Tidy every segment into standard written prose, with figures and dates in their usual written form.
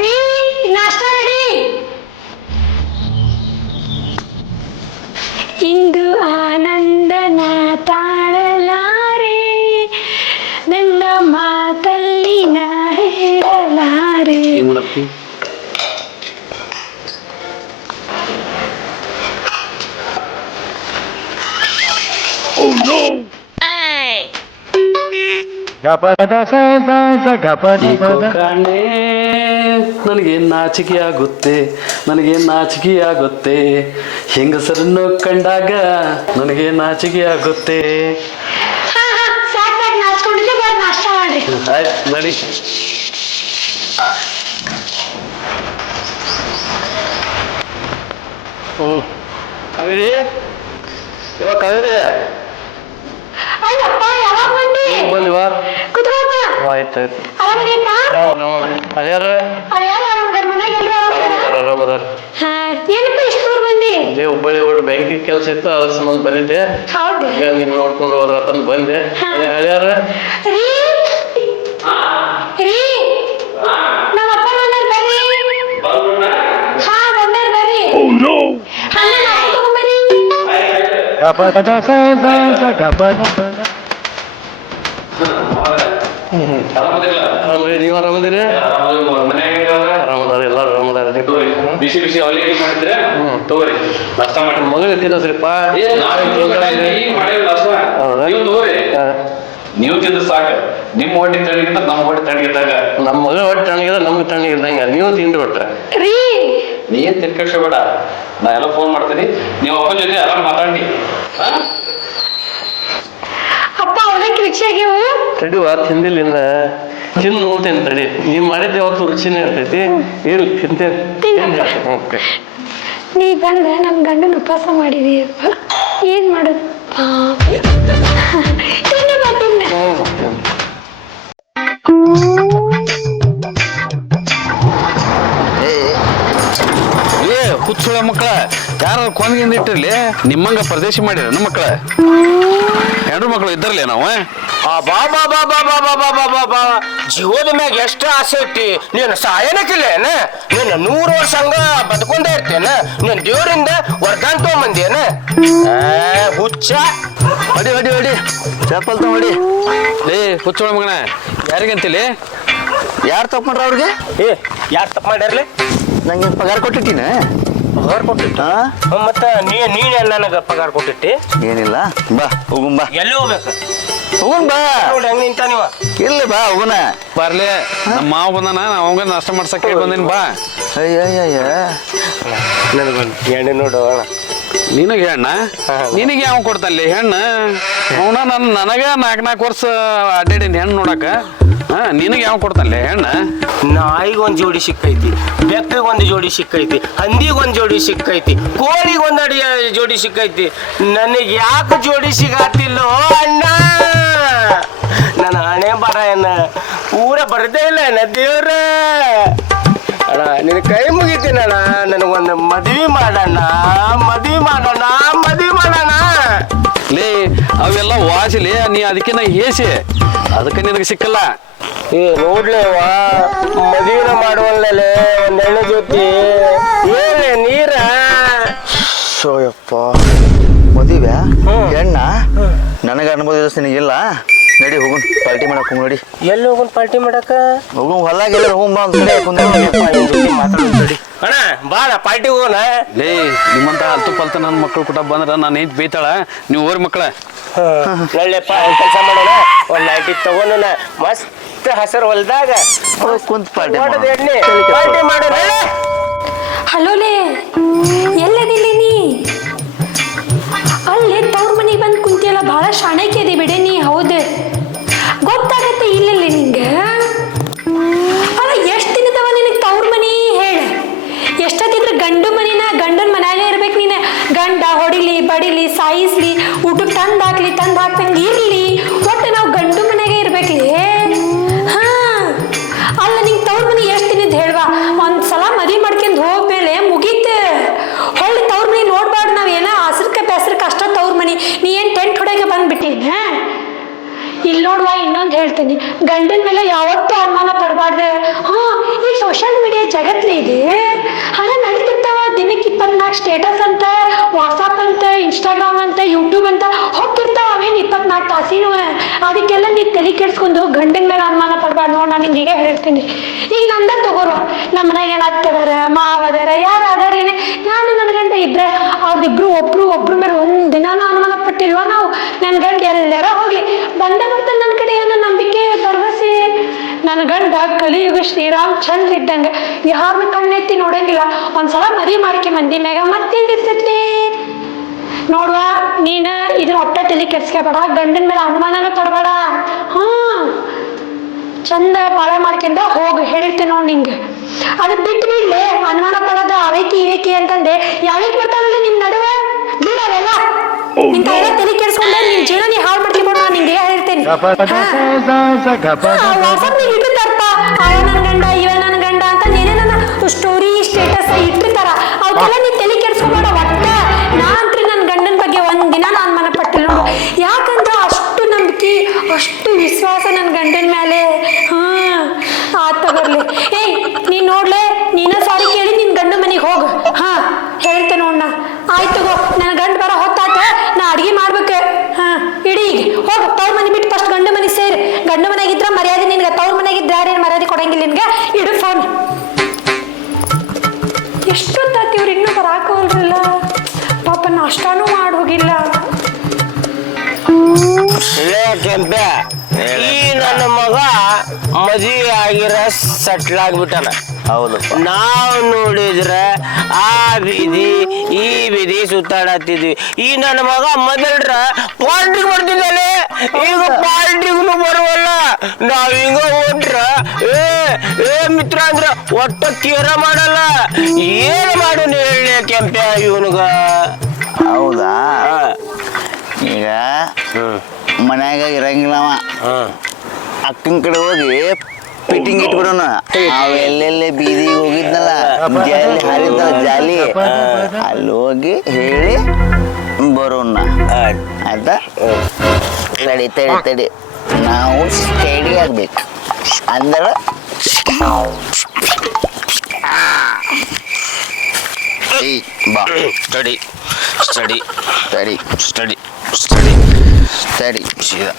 ರೀ ನಾಷ್ಟ ರೆಡಿ. ಇಂದು ಆನಂದನ ತಾಳಲಾರೆ, ನನ್ನ ಮಾತಲ್ಲಿ ನಾ ಹೇಳಲಾರೆ. ನನಗೆ ನಾಚಿಕೆ ಆಗುತ್ತೆ, ನನಗೆ ನಾಚಿಕೆ ಆಗುತ್ತೆ, ಹೆಂಗಸರನ್ನು ಕಂಡಾಗ ನನಗೆ ನಾಚಿಕೆ ಆಗುತ್ತೆ. ನಾಷ್ಟ ಮಾಡ್ರಿ. ಆಯ್ತು ನಡಿ. ಕಾವೇರಿ, ಕಾವೇರಿ ಬಂದಿವಾ? ಆಯ್ತಾಯ್ತು. ಅದ್ಯಾರ ಹುಬ್ಬಳ್ಳಿ ಒಟ್ಟು ಬ್ಯಾಂಕಿಗೆ ಕೆಲಸ ಇತ್ತು, ಅದ್ರ ಸಂಬಂಧ ಬಂದಿದ್ದೆ. ನೀನು ನೋಡ್ಕೊಂಡು ಹೋದ್ರ ಅಂತಂದು ಬಂದೆ. ಅದ್ಯಾರ ನೀವು ಆರಾಮದಿರಿ? ಆರಾಮದಾರ, ಎಲ್ಲಾರು ಆರಾಮದಾರ. ಬಿಸಿ ಬಿಸಿ ಅವಲಿಗೆ ಮಾಡಿದ್ರೆ ತಗೋರಿ, ನಾಷ್ಟ ಮಾಡಿ. ಮಗಳು ತಿನ್ನಸ್ರಿಪ್ಪ. ನೀವು ತಿಂದ್ರೆ ಸಾಕು. ನಿಮ್ಮ ಹೊಟ್ಟೆ ತಣ್ಣಗಿದ್ದ ನಮ್ಮ ಹೊಟ್ಟೆ ತಣ್ಣಗಿದ್ದಾಗ, ನಮ್ಮ ಮಗ ಹೊಟ್ಟೆ ತಣ್ಣಗಿದ ನಮ್ಗೆ ತಣ್ಣಗಿದ್ದಂಗ ನೀವು ತಿಂದು ಬಿಟ್ರೆ ನೀ ಏನ್ ತಿನ್ಕಬೇಡ. ನಾ ಎಲ್ಲ ಫೋನ್ ಮಾಡ್ತೀನಿ, ನೀವು ಅಪ್ಪನ ಜೊತೆ ಆರಾಮ್ ಮಾತಾಡಿ. ಅಪ್ಪ ಅವಲಕ್ಕಿ ರುಚಿಯಾಗಿ ತಡಿವ, ತಿಂದಿಲ್ಲಿಂದ ತಿಂದು ನೋಡ್ತೇನೆ ತಡಿ. ನೀವು ಮಾಡಿದ್ದೆ ಯಾವತ್ತು ರುಚಿನೇ ಇರ್ತೈತಿ. ಏನು ತಿಂತೇನೆ. ಓಕೆ, ನೀ ಬಂದ ನಮ್ಮ ಗಂಡನ ಉಪವಾಸ ಮಾಡಿದೀಯಪ್ಪ, ಏನ್ ಮಾಡೋದು? ಹುಚ್ಚುಳ ಮಕ್ಕಳ ಯಾರು ಕೊಂದ್ಗಿಂದ ಇಟ್ಟಿರ್ಲಿ, ನಿಮ್ಮಂಗ ಪ್ರದೇಶ ಮಾಡಿರ ನಮ್ಮ ಮಕ್ಕಳ ಹೆಣ್ಣು ಮಕ್ಕಳು ಇದ್ದರ್ಲಿ ನಾವು. ಜೀವದ ಮ್ಯಾಗ ಎಷ್ಟು ಆಸೆ ಐತಿ. ನೀನು ಸಾಯನಕ್ಕಿಲ್ಲ ಏನ? ನೀನು 100 ವರ್ಷ ಹಂಗ ಬದುಕೊಂಡೇ ಇರ್ತೇನ? ನೀನ್ ದೇವರಿಂದ ವರದಾನ ತಗೊಂಬಂದೇನ? ಹುಚ್ಚ ಹೊಡಿ ಹೊಡಿ ಹೊಡಿ, ಚಪ್ಪಲ್ ತಗೊಡಿ. ಲೇ ಹುಚ್ಚುಳ ಮಗನ, ಯಾರಿಗಂತಿಲಿ? ಯಾರು ತಪ್ಪು ಮಾಡ್ರ ಅವ್ರಿಗೆ? ಯಾರು ತಪ್ಪು ಮಾಡ್ಯಾರ್ಲಿ? ನಂಗೆ ಪಗಾರ ಕೊಟ್ಟಿಟ್ಟಿನ? ಪಗಾರ ಕೊಟ್ಟಿಟ್ಟ? ಮತ್ತ ನೀನ್ ನನಗ ಪಗಾರ ಕೊಟ್ಟಿಟ್ಟಿ? ಏನಿಲ್ಲ, ಬಾ ಹೋಗುಂ ಬಾ. ಎಲ್ಲಿ ಹೋಗ್ಬೇಕು? ಹೋಗುನ್ ಬಾ. ನೋಡಿ ಹೆಂಗ್ ನಿಂತ ನೀವ. ಇಲ್ಲಿ ಬಾ ಹೋಗುನ. ಬರ್ಲಿ, ನಮ್ಮ ಮಾವ ಬಂದಾನ, ಅವಂಗ ನಾಷ್ಟ ಮಾಡ್ಸಕ್ ಹೇಳಿ ಬಂದಿನಿ. ಬಾ. ಅಯ್ಯ ನನಗೊಂದು ಎಣ್ಣೆ ನೋಡು. ನಿನಗೆ ಹೆಣ್ಣ? ನಿನಗೆ ಯಾವ ಕೊಡ್ತಲ್ಲಿ ಹೆಣ್ಣ? ಅವನ ನನಗ 4 ವರ್ಷ ಅಡ್ಡಾಡಿನ ಹೆಣ್ಣು ನೋಡಕ. ನಿನಗೆ ಯಾವ ಕೊಡ್ತಲ್ಲ ಹೆಣ್ಣ? ನಾಯಿಗೊಂದು ಜೋಡಿ ಸಿಕ್ಕೈತಿ, ಬೆಕ್ಕಿಗೊಂದು ಜೋಡಿ ಸಿಕ್ಕೈತಿ, ಹಂದಿಗೊಂದು ಜೋಡಿ ಸಿಕ್ಕೈತಿ, ಕೋಳಿಗೊಂದು ಜೋಡಿ ಸಿಕ್ಕೈತಿ. ನನಗೆ ಯಾಕೆ ಜೋಡಿ ಸಿಗತ್ತಿಲ್ಲೋ ಅಣ್ಣ? ನನ್ನ ಹಣೆ ಬರ ಏನ ಊರ ಬರ್ದೇ ಇಲ್ಲ ಏನ ದೇವ್ರ? ಅಣ್ಣ ನಿನ್ನ ಕೈ ಮುಗಿತೀನಣ್ಣ, ನನಗೊಂದು ಮದ್ವಿ ಮಾಡೋಣ, ಮದ್ವಿ ಮಾಡೋಣ, ಮದ್ವಿ ಮಾಡೋಣ. ಲೇ ಅವೆಲ್ಲ ವಾಸಿಲಿ, ನೀ ಅದಕ್ಕೆ ನಾ ಹೇಸಿ, ಅದಕ್ಕೆ ನಿನಗೆ ಸಿಕ್ಕಲ್ಲ. ನೋಡ್ಲೇವ, ಮದುವೆನ ಮಾಡುವಲ್ಲೇ ಒಂದ್ ಹೆಣ್ಣು ಜೊತೆ ಏನೇ ನೀರ. ಸೋಯಪ್ಪ, ಮದುವೆ ಹೆಣ್ಣ? ನನಗೆ ಅನುಭವ ನಿನಗಿಲ್ಲ. ನಡಿ ಹೋಗುನ್, ಪಾರ್ಟಿ ಮಾಡಕ್ ಹೋಗ್. ನೋಡಿ ಎಲ್ಲಿ ಹೋಗುನ್ ಪಾರ್ಟಿ ಮಾಡಕ? ಹೋಗುನ್, ಹೊಲಾಗೆಲ್ಲ ಹೋಗುನ್ ಬಾ. ಅಣ್ಣ ಬಾಳ ಪಾರ್ಟಿ ಹೋಗೋಣ. ಲೇ ನಿಮ್ಮಂತ ಅಲ್ತು ಪಲ್ತ ನನ್ನ ಮಕ್ಳು ಕೂಡ ಬಂದ್ರ ನಾನು ಏನ್ ಬೈತಾಳ? ನೀವು ಓರ್ ಮಕ್ಕಳ ಒಳ್ಳೆಪ್ಪ ಕೆಲಸ ಮಾಡೋಣ. ಒಂದ್ ಲೈಟಿ ತಗೋಣ, ಮಸ್ತ್ ಹಸರು ಹೊಲ್ದಾಗ ಕುಂತ್ ಪಾರ್ಟಿ ಮಾಡೋಣ. ಹಲೋಲೇ, ಎಲ್ಲದಿಲ್ಲಿ ನೀ? ಅಲ್ಲೇ ತವ್ರ ಮನೆಗೆ ಬಂದು ಕುಂತಿಯಲ್ಲ, ಭಾಳ ಶಾಣಕ್ಕೆ ಇದೆ ಬಿಡೆ ನೀ. ಹೌದು, ಗೊತ್ತಾಗತ್ತೆ ಇಲ್ಲಲ್ಲಿ ನಿಂಗೆ. ಅಲ್ಲ, ಎಷ್ಟು ದಿನದವ ನಿನಗೆ ತವ್ರ ಮನೆ? ಹೇಳ, ಎಷ್ಟೊತ್ತಿದ್ರೆ ಗಂಡು ಮನಿನ ಗಂಡನ ಮನ್ಯಾಗೆ ಇರ್ಬೇಕು ನೀನು. ಗಂಡ ಹೊಡಿಲಿ ಬಡಿಲಿ ಸಾಯಿಸ್ಲಿ, ಊಟಕ್ಕೆ ತಂದು ಹಾಕ್ತಂಗೆ ಇರ್ಲಿ, ಒಟ್ಟು ನಾವು ಗಂಡು ಮನೆಯಾಗೆ ಇರ್ಬೇಕ್ಲಿ. ಅಲ್ಲ, ನಿಂಗೆ ತವ್ರ ಮನೆ ಎಷ್ಟು ದಿನದ ಹೇಳ್ವಾ? ಒಂದ್ಸಲ ಮದುವೆ ಮಾಡ್ಕೊಂಡು ಹೋಗ್ಮೇಲೆ ಮುಗಿ ಒಂದ್ ಹೇಳ್ತೀನಿ, ಗಂಡನ ಮೇಲೆ ಯಾವತ್ತೂ ಅನುಮಾನ ಪಡಬಾರ್ದು. ಹಾ, ಈ ಸೋಷಿಯಲ್ ಮೀಡಿಯಾ ಜಗತ್ಲಿ ಇದೆ, ಹಣ ನಡೀತಿರ್ತಾವ. ದಿನಕ್ಕೆ 24 ಸ್ಟೇಟಸ್ ಅಂತ, ವಾಟ್ಸಾಪ್ ಅಂತ, ಇನ್ಸ್ಟಾಗ್ರಾಮ್ ಅಂತ, ಯೂಟ್ಯೂಬ್ ಅಂತ ಹೋಗ್ತಿರ್ತಾವ. ಅವೇನು 24 ತಾಸಿನೂ. ಅದಕ್ಕೆಲ್ಲ ನೀ ತಲೆ ಕೆಡ್ಸ್ಕೊಂಡು ಗಂಡನ ಮೇಲೆ ಅನುಮಾನ ಪಡಬಾರ್ದು. ನೋಡಿ, ನಾನು ಹಿಂಗೆ ಹೇಳ್ತೀನಿ. ಈಗ ನಂದ ತಗೋರು, ನಮ್ಮ ಮನೆಗೆ ಏನು ಅತ್ತದಾರ, ಮಾವದಾರ, ಯಾರು ಅದಾರೇನೆ, ನಾನು ನನ್ನ ಗಂಡ ಇದ್ರೆ ಅವ್ರಿಬ್ರು ಒಬ್ರು ಮೇಲೆ ಒಂದಿನಾನು ಅನುಮಾನ ಪಟ್ಟಿಲ್ವ ನಾವು? ನನ್ನ ಗಂಡ ಎಲ್ಲಾರ ಹೋಗ್ಲಿ ಬಂದ ಬರ್ತಾನೆ ನನ್ನ ಕಡೆ. ಏನೋ ನಂಬಿಕೆ, ಭರವಸೆ. ನನ್ನ ಗಂಡ ಕಲಿಯುಗ ಶ್ರೀರಾಮ್ ಚಂದ್ರ ಇದ್ದಂಗ, ಯಾರನ್ನ ಕಣ್ಣೆತ್ತಿ ನೋಡಂಗಿಲ್ಲ. ಒಂದ್ಸಲ ಮರಿ ಮಾಡಿಕೆ ಮಂದಿ ಮ್ಯಾಗ ಮತ್ತೇನಿರ್ತೈತಿ ನೋಡುವ. ನೀನ ಇದ್ರ ಒಟ್ಟ ತಲೆ ಕೆಡ್ಸ್ಕೊಬೇಡ, ಗಂಡನ ಮೇಲೆ ಅನುಮಾನನ ಪಡಬೇಡ. ಚಂದ ಪಾಳೆ ಮಾಡ್ಕೊಂಡ ಹೋಗಿ ಹೇಳಿರ್ತೇನೆ ನೋಡಿ ನಿಂಗೆ. ಅದು ಬಿಟ್ಟು ಬಿಡ್ಲೆ ಅನುಮಾನ ಪಡೋದು ಅವೈತಿ ಇವೈತಿ ಅಂತಂದೆ. ಯಾವೈತಿ ಬರ್ತಾವಲ್ಲ ನಿಮ್ ನಡುವೆ ಬಿಡೋದಲ್ಲ. ಇಂಥವೆಲ್ಲ ತಲೆ ಕೆಡ್ಸ್ಕೊಂಡೆ ನಿನ್ ಜೀವನ ನೀ ಹಾಳು ಮಾಡ್ಕೊಂಡ್ಬಿಡ. ನಾನು ನಿಂಗೆ ಹೇಳಿರ್ತೇನೆ. ವಾಟ್ಸಪ್ ನೀವು ಇಟ್ಟಿರ್ತಾರಪ್ಪ, ಅವ ನನ್ನ ಗಂಡ ಇವ ನನ್ನ ಗಂಡ ಅಂತ ಏನೇನ ಸ್ಟೋರಿ ಸ್ಟೇಟಸ್ ಇಟ್ಟಿರ್ತಾರ. ಅವಕ್ಕೆಲ್ಲ ನೀ ತಲೆ ಕೆಡ್ಸ್ಕೊಬೇಡ ಒಟ್ಟ. ನಾನ್ರಿ ನನ್ನ ಗಂಡನ ಬಗ್ಗೆ ಒಂದಿನ ನಾನು ಅನುಮಾನ ಪಟ್ಟಿಲ್ಲ ನೋಡು. ಯಾಕಂದ್ರೆ ಅಷ್ಟು ನಂಬಿಕೆ, ಅಷ್ಟು ವಿಶ್ವಾಸ ನನ್ನ ಗಂಡನ ಮೇಲೆ. ಆತ ಬರ್ಲಿ. ಏಯ್, ನೀನ್ ನೋಡ್ಲೆ, ನೀನ ಸಾರಿ ಕೇಳಿ ನಿನ್ ಗಂಡ ಮನೆಗೆ ಹೋಗು. ಹೇಳ್ತೆ ನೋಡ್ನ. ಆಯ್ತು ಗೋ, ನನ್ನ ಗಂಡ ಬರ ಹೊತ್ತಾತ, ನಾ ಅಡ್ಗೆ ಮಾಡ್ಬೇಕು. ಇಡೀ ಈಗ ಹೋಗು, ತವ್ರ ಮನೆ ಬಿಟ್ಟು ಫಸ್ಟ್ ಗಂಡ ಮನೆಗೆ ಸೇರಿ. ಗಂಡ ಮನೆಗಿದ್ರ ಮರ್ಯಾದೆ ನಿನ್ಗೆ, ತವ್ರ ಮನೆಗಿದ್ರೆ ಯಾರೇನು ಮರ್ಯಾದೆ ಕೊಡಂಗಿಲ್ಲ ನಿನ್ಗೆ. ಇಡು ಫೋನ್. ಎಷ್ಟೊತ್ತಾತಿ ಇವ್ರು ಇನ್ನೂ ಬರಾಕೋಲ್ರಲ್ಲ. ಪಾಪ ನಾಷ್ಟಾನೂ ಮಾಡಿ ಹೋಗಿಲ್ಲ. ಕೆಂಪೆ, ಈ ನನ್ನ ಮಗ ಮದುವೆ ಆಗಿರ ಸೆಟ್ಲ್ ಆಗ್ಬಿಟ್ಟನ. ಹೌದು. ನಾವು ನೋಡಿದ್ರೆ ಆ ಬೀದಿ ಈ ಬೀದಿ ಸುತ್ತಾಡತ್ತಿದ್ವಿ. ಈ ನನ್ನ ಮಗ ಮೊದಲ್ರ ಪಾಲ್ಟ್ರಿಗೆ ಬರ್ತಿದ್ದಾನೆ, ಈಗ ಪಾಲ್ಟ್ರಿಗೂ ಬರುವಲ್ಲ. ನಾವ್ ಹಿಂಗ ಹೊಂಟ್ರ ಏ ಮಿತ್ರ ಅಂದ್ರ ಒಟ್ಟ ಕೇರ ಮಾಡಲ್ಲ. ಏನ್ ಮಾಡು ಹೇಳಿ ಕೆಂಪೆ ಇವನ್ಗ? ಹೌದಾ? ಈಗ ಮನ್ಯಾಗ ಇರಂಗಿಲ್ಲವ. ಅಕ್ಕನ ಕಡೆ ಹೋಗಿ ಫಿಟ್ಟಿಂಗ್ ಇಟ್ಬಿಡೋಣ. ಅವೆಲ್ಲೆಲ್ಲಿ ಬೀದಿಗೆ ಹೋಗಿದ್ನಲ್ಲ, ಜಾಲಿ ಹಾರಿದ್ದಲ್ಲ ಜಾಲಿ, ಅಲ್ಲಿ ಹೋಗಿ ಹೇಳಿ ಬರೋಣ. ಆಯ್ತಾ? ತಡಿ ನಾವು ಸ್ಟಡಿ ಆಗ್ಬೇಕು ಅಂದ್ರೆ ಬಾ. Study study study study study study ಸೀದಾ.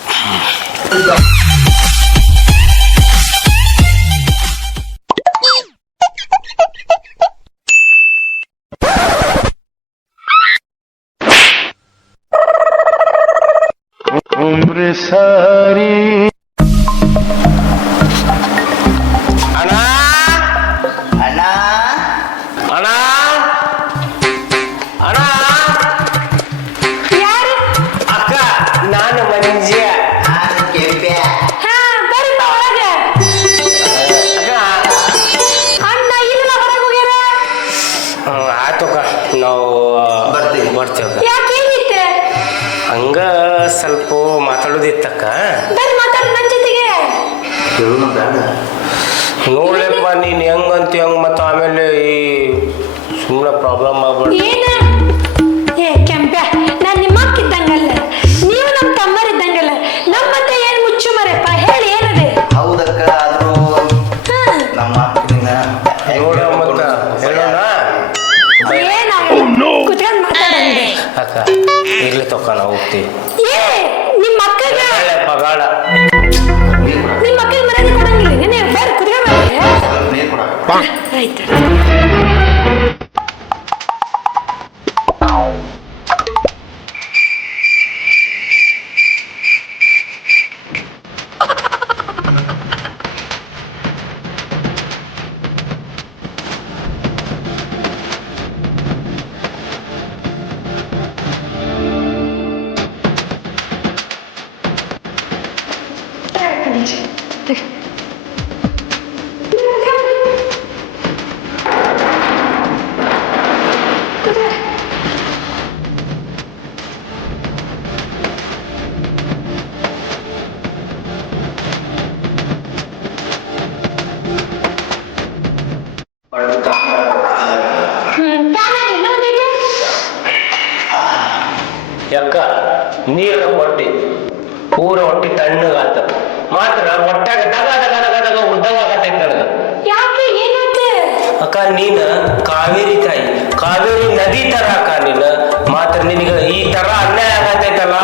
ಸಾರಿ ಅಣ್ಣ ಅಣ್ಣ ಅಣ್ಣ ಅಣ್ಣ, ಯಾರು? ಅಕ್ಕ, ನಾನು ಮಂಜ್ಯ. ಕೆಂಪೆ. ಬರೀ ಒಳಗೆ. ಅಕ್ಕ, ಅಣ್ಣ ಇಲ್ಲ ಹೊರಗೆ ಹೋಗ್ಯಾರ. ಆಯ್ತು ಅಕ್ಕ, ನಾವು ಬರ್ತೀವಿ. ಬರ್ತೇವೆ. ಯಾಕೆ ಏನಿತ್ತೆ? ಹಂಗ ಸ್ವಲ್ಪ ಮಾತಾಡೋದಿತ್ತಕ್ಕ. ಬರ್ರಿ ಮಾತಾಡ ನನ್ನ ಜೊತೆಗೆ. ನೋಡ್ಲಪ್ಪ, ನೀನ್ ಹೆಂಗಂತ ಹೆಂಗ್ ಮತ್ತ ಆಮೇಲೆ ಈ ಸುಮ್ಮನೆ ಪ್ರಾಬ್ಲಮ್ ಆಗ್ಬಿಡ್ತು. ಏನ? ಏ ಕೆಂಪೆ, ನಾನು ನಿಮ್ಮ ಅಕ್ಕ ಇದ್ದಂಗಲ್ಲ, ನೀವು ನಮ್ಮ ತಮ್ಮರಿದ್ದಂಗಲ್ಲ. ನಮ್ಮಂತೆ ಏನು ಮುಚ್ಚು ಮರೆಪ್ಪ, ಹೇಳಿ ಏನದೆ? ಹೌದಕ್ಕ, ಆದ್ರೂ ನಮ್ಮ ನೋಡ ಮತ್ತ ಹೇಳೋಣ. ಏನಾಗಲ್ಲ, ಕುತ್ಕೊಂಡು ಮಾತಾಡಂಗೆ. ಅಕ್ಕ ಇರ್ಲಿ ತಕ್ಕ, ನಾವು ಹೋಗ್ತೀವಿ. ಏ ನಿಮ್ಮ ಅಕ್ಕಗ, ಪಗಾಡ ನಿಮ್ಮ ಅಕ್ಕಗೆ ಮರ್ಯಾದೆ ಕೊಡಂಗಿಲ್ಲ. ನೀನು ಬೇರೆ ಕುತ್ಕೊಂಡು ಆಯ್ತು. ಯಾಕ ನೀರ ಹೊಟ್ಟಿ ಪೂರ ಹೊಟ್ಟಿ ತಣ್ಣಗಾತ. ಮಾತ್ರ ಒಟ್ಟಾಗ ದಗ ದಗ ದಗ ದಗ ಉದ್ದವಾಗತೈತಿ ನನಗ. ಯಾಕೆ ಏನಾಯ್ತು? ಅಕ್ಕ ನೀನ ಕಾವೇರಿ ತಾಯಿ, ಕಾವೇರಿ ನದಿ ತರ ಅಕ್ಕ ನೀನ. ಮಾತ್ರ ನಿನಗ ಈ ತರ ಅನ್ಯಾಯ ಆಗತೈತಲ್ಲ,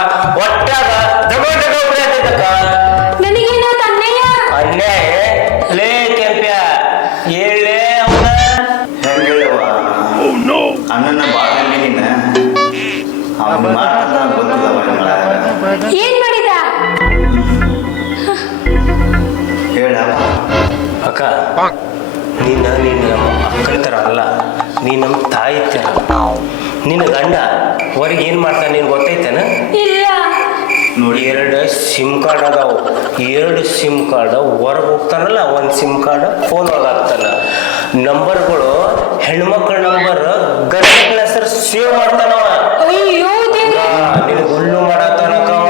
ಒಟ್ಟಾಗ ದಗ ದಗ ಉಳಿಯತೈತಕ್ಕ. ನನಗೇನಾಯ್ತು ಅನ್ಯಾಯ? ಅನ್ಯಾಯ ಲೇ ಕೆಂಪ್ಯ ಹೇಳೇ ಅವನ ಹೆಂಗ್ ಹೇಳವ್ವ? ಅಣ್ಣನ ಬಾಳ ನೀನ ಅವ್ನ ಮಾತಾಡ ಗೊತ್ತಿಲ್ಲ. ಏನ್ ಮಾಡಿದ? ಹೇಳವ ಅಕ್ಕ ನಿನ್ನ ಅಕ್ಕನ ತರ ಅಲ್ಲ, ನೀ ನಮ್ಮ ತಾಯಿ ತರ. ನಿನ್ನ ಗಂಡ ಹೊರಗೆ ಏನ್ ಮಾಡ್ತಾನೆ ನೀನ್ ಗೊತ್ತೈತೇನ? ಇಲ್ಲ. ನೋಡಿ 2 ಸಿಮ್ ಕಾರ್ಡ್ ಅದಾವು. 2 ಸಿಮ್ ಕಾರ್ಡ್ ಹೊರಗೆ ಹೋಗ್ತಾನಲ್ಲ, 1 ಸಿಮ್ ಕಾರ್ಡ್ ಫೋನ್ ಒಳಗೆ ಹಾಕ್ತಾನ. ನಂಬರ್ಗಳು ಹೆಣ್ಮಕ್ಳ ನಂಬರ್, ಗಂಡ ಮಕ್ಳ ಹೆಸರು ಸೇವ್ ಮಾಡ್ತಾನವ. ಅಯ್ಯೋ ದೇವ್ರೇ. ನಿನಗ ಹುಲ್ಲು ಮಾಡತ್ತಾನಕ್ಕವ,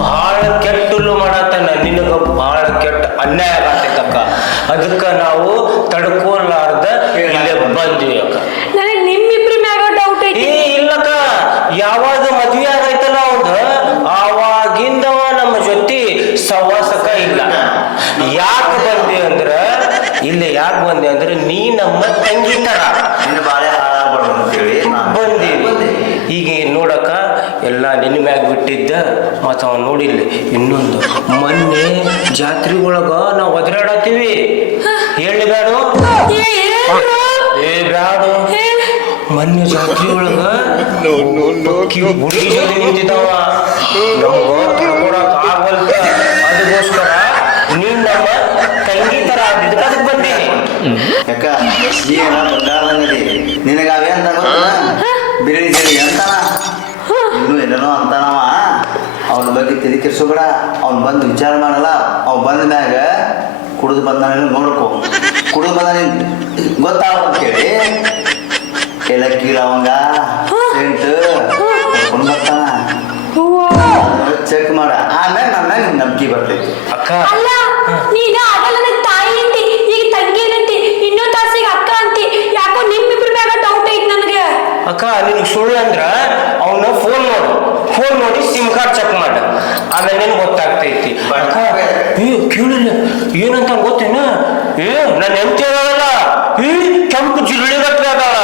ಬಹಳ ಕೆಟ್ಟ ಹುಲ್ಲು ಮಾಡತ್ತಾನ. ನಿನಗ ಬಹಳ ಕೆಟ್ಟ ಅನ್ಯಾಯ ಆಗತೈತಕ್ಕ. ಅದಕ್ಕ ನಾವು ತಡ್ಕೊಲಾರ್ದ ಇಲ್ಲೇ ಬಂದ್ವಿ ಅಕ್ಕ. ನನಗೆ ನಿಮ್ಮಿಬ್ರ ಮ್ಯಾಗ ಡೌಟ್ ಐತಿ. ಇಲ್ಲಕ್ಕ, ಯಾವಾಗ ಮದ್ವೆ ಆಗೈತಲ್ಲ ಅವ್ದ ಆವಾಗಿಂದವ ನಮ್ಮ ಜೊತೆ ಸವಾಸಕ ಇಲ್ಲ. ಯಾಕೆ ಬಂದೆ ಅಂದ್ರ ಇಲ್ಲಿ ಯಾಕೆ ಬಂದೆ ಅಂದ್ರೆ ನೀ ನಮ್ಮ ತಂಗಿ ತರ ನಿನ್ನ ಬಾಳೆ ಹಾಳಾಗ್ಬಾರ್ದು ಅಂತೇಳಿ ಬಂದಿ. ಈಗ ನೋಡಕ್ಕ ಎಲ್ಲ ನಿನ್ನ ಮ್ಯಾಗ ಬಿಟ್ಟಿದ್ದ. ಮತ್ತ ಅವ ನೋಡಿಲ್ಲ ಇನ್ನೊಂದು ಮೊನ್ನೆ ಜಾತ್ರೆ ಒಳಗ ನಾವು ಒದರಾಡತ್ತೀವಿ. ಹೇಳಿ ಬ್ಯಾಡು ಬ್ಯಾಡು. ಮೊನ್ನೆ ಜಾತ್ರೆ ಒಳಗ ಹುಡುಗಿ ಜೊತೆ ನಿಂತಿದ್ದವ. ನಮಗ ತಡ್ಕೊಳಕ್ ಆಗಲ್ತ. ಅದಕ್ಕೋಸ್ಕರ ನೀನ್ ನಮ್ಮ ತಂಗಿ ತರ ಆಗಿದ್ದ ಅದಕ್ಕೆ ಬಂದೀನಿ. ಯಾಕ ನೀನ ಬಂಗಾರದಂಗದಿ ನಿನಗ ಅವೇ ಅಂತ ಗೊತ್ತಲ್ಲ, ಬಿರಿಯಾನಿ ಜರಿ ಅಂತಾನ, ಇನ್ನೂ ಏನೇನೋ ಅಂತಾನವ. ಅವನ ಬಗ್ಗೆ ತಲೆ ಕೆಡಿಸ್ಕೋಬೇಡ. ಅವ್ನು ಬಂದು ವಿಚಾರ ಮಾಡಲ್ಲ. ಅವ್ನು ಬಂದ ಮ್ಯಾಗ ಕುಡಿದು ಬಂದ ನೋಡ್ಕೊ. ಕುಡಿದು ಬಂದ ಗೊತ್ತಾಗ ಅಂತೇಳಿ ಎಲ್ಲ ಕೀಳ ಅವಂಗ ಸೆಂಟ್ ಕರ್ಕೊಂಡು ಬರ್ತಾನ. ಚೆಕ್ ಮಾಡ, ಆಮೇಲೆ ನನ್ನ ನಂಬಿಕೆ ಬರ್ತೈತಿ. ಅಕ್ಕ ಅಲ್ಲ, ನೀನ ಆಗಲ್ಲ ನನಗೆ ತಾಯಿ ಅಂತಿ, ಈಗ ತಂಗಿ ಅಂತಿ, ಇನ್ನೊಂದು ತಾಸಿಗೆ ಅಕ್ಕ ಅಂತಿ. ಯಾಕೋ ನಿಮ್ಮಿಬ್ರ ಮ್ಯಾಗ ಡೌಟ್ ಐತಿ ನನಗೆ. ಅಕ್ಕ ನಿನಗೆ ಸುಳ್ಳು ಅಂದ್ರ ಅವನ ಫೋನ್ ನೋಡಿ ಸಿಮ್ ಕಾರ್ಡ್ ಚೆಕ್ ಮಾಡ, ಆಮೇಲೆ ನಿನ್ಗೆ ಗೊತ್ತಾಗ್ತೈತಿ. ಅಕ್ಕ ಕೇಳಿಲ್ಲ ಏನಂತ ಗೊತ್ತೇನ? ನನ್ನ ಹೆಂಡತಿ ಅದಾಳಲ್ಲ, ಕೆಂಪು ಜಿರಳಿ ಗಟ್ಲೆ ಅದಾಳ,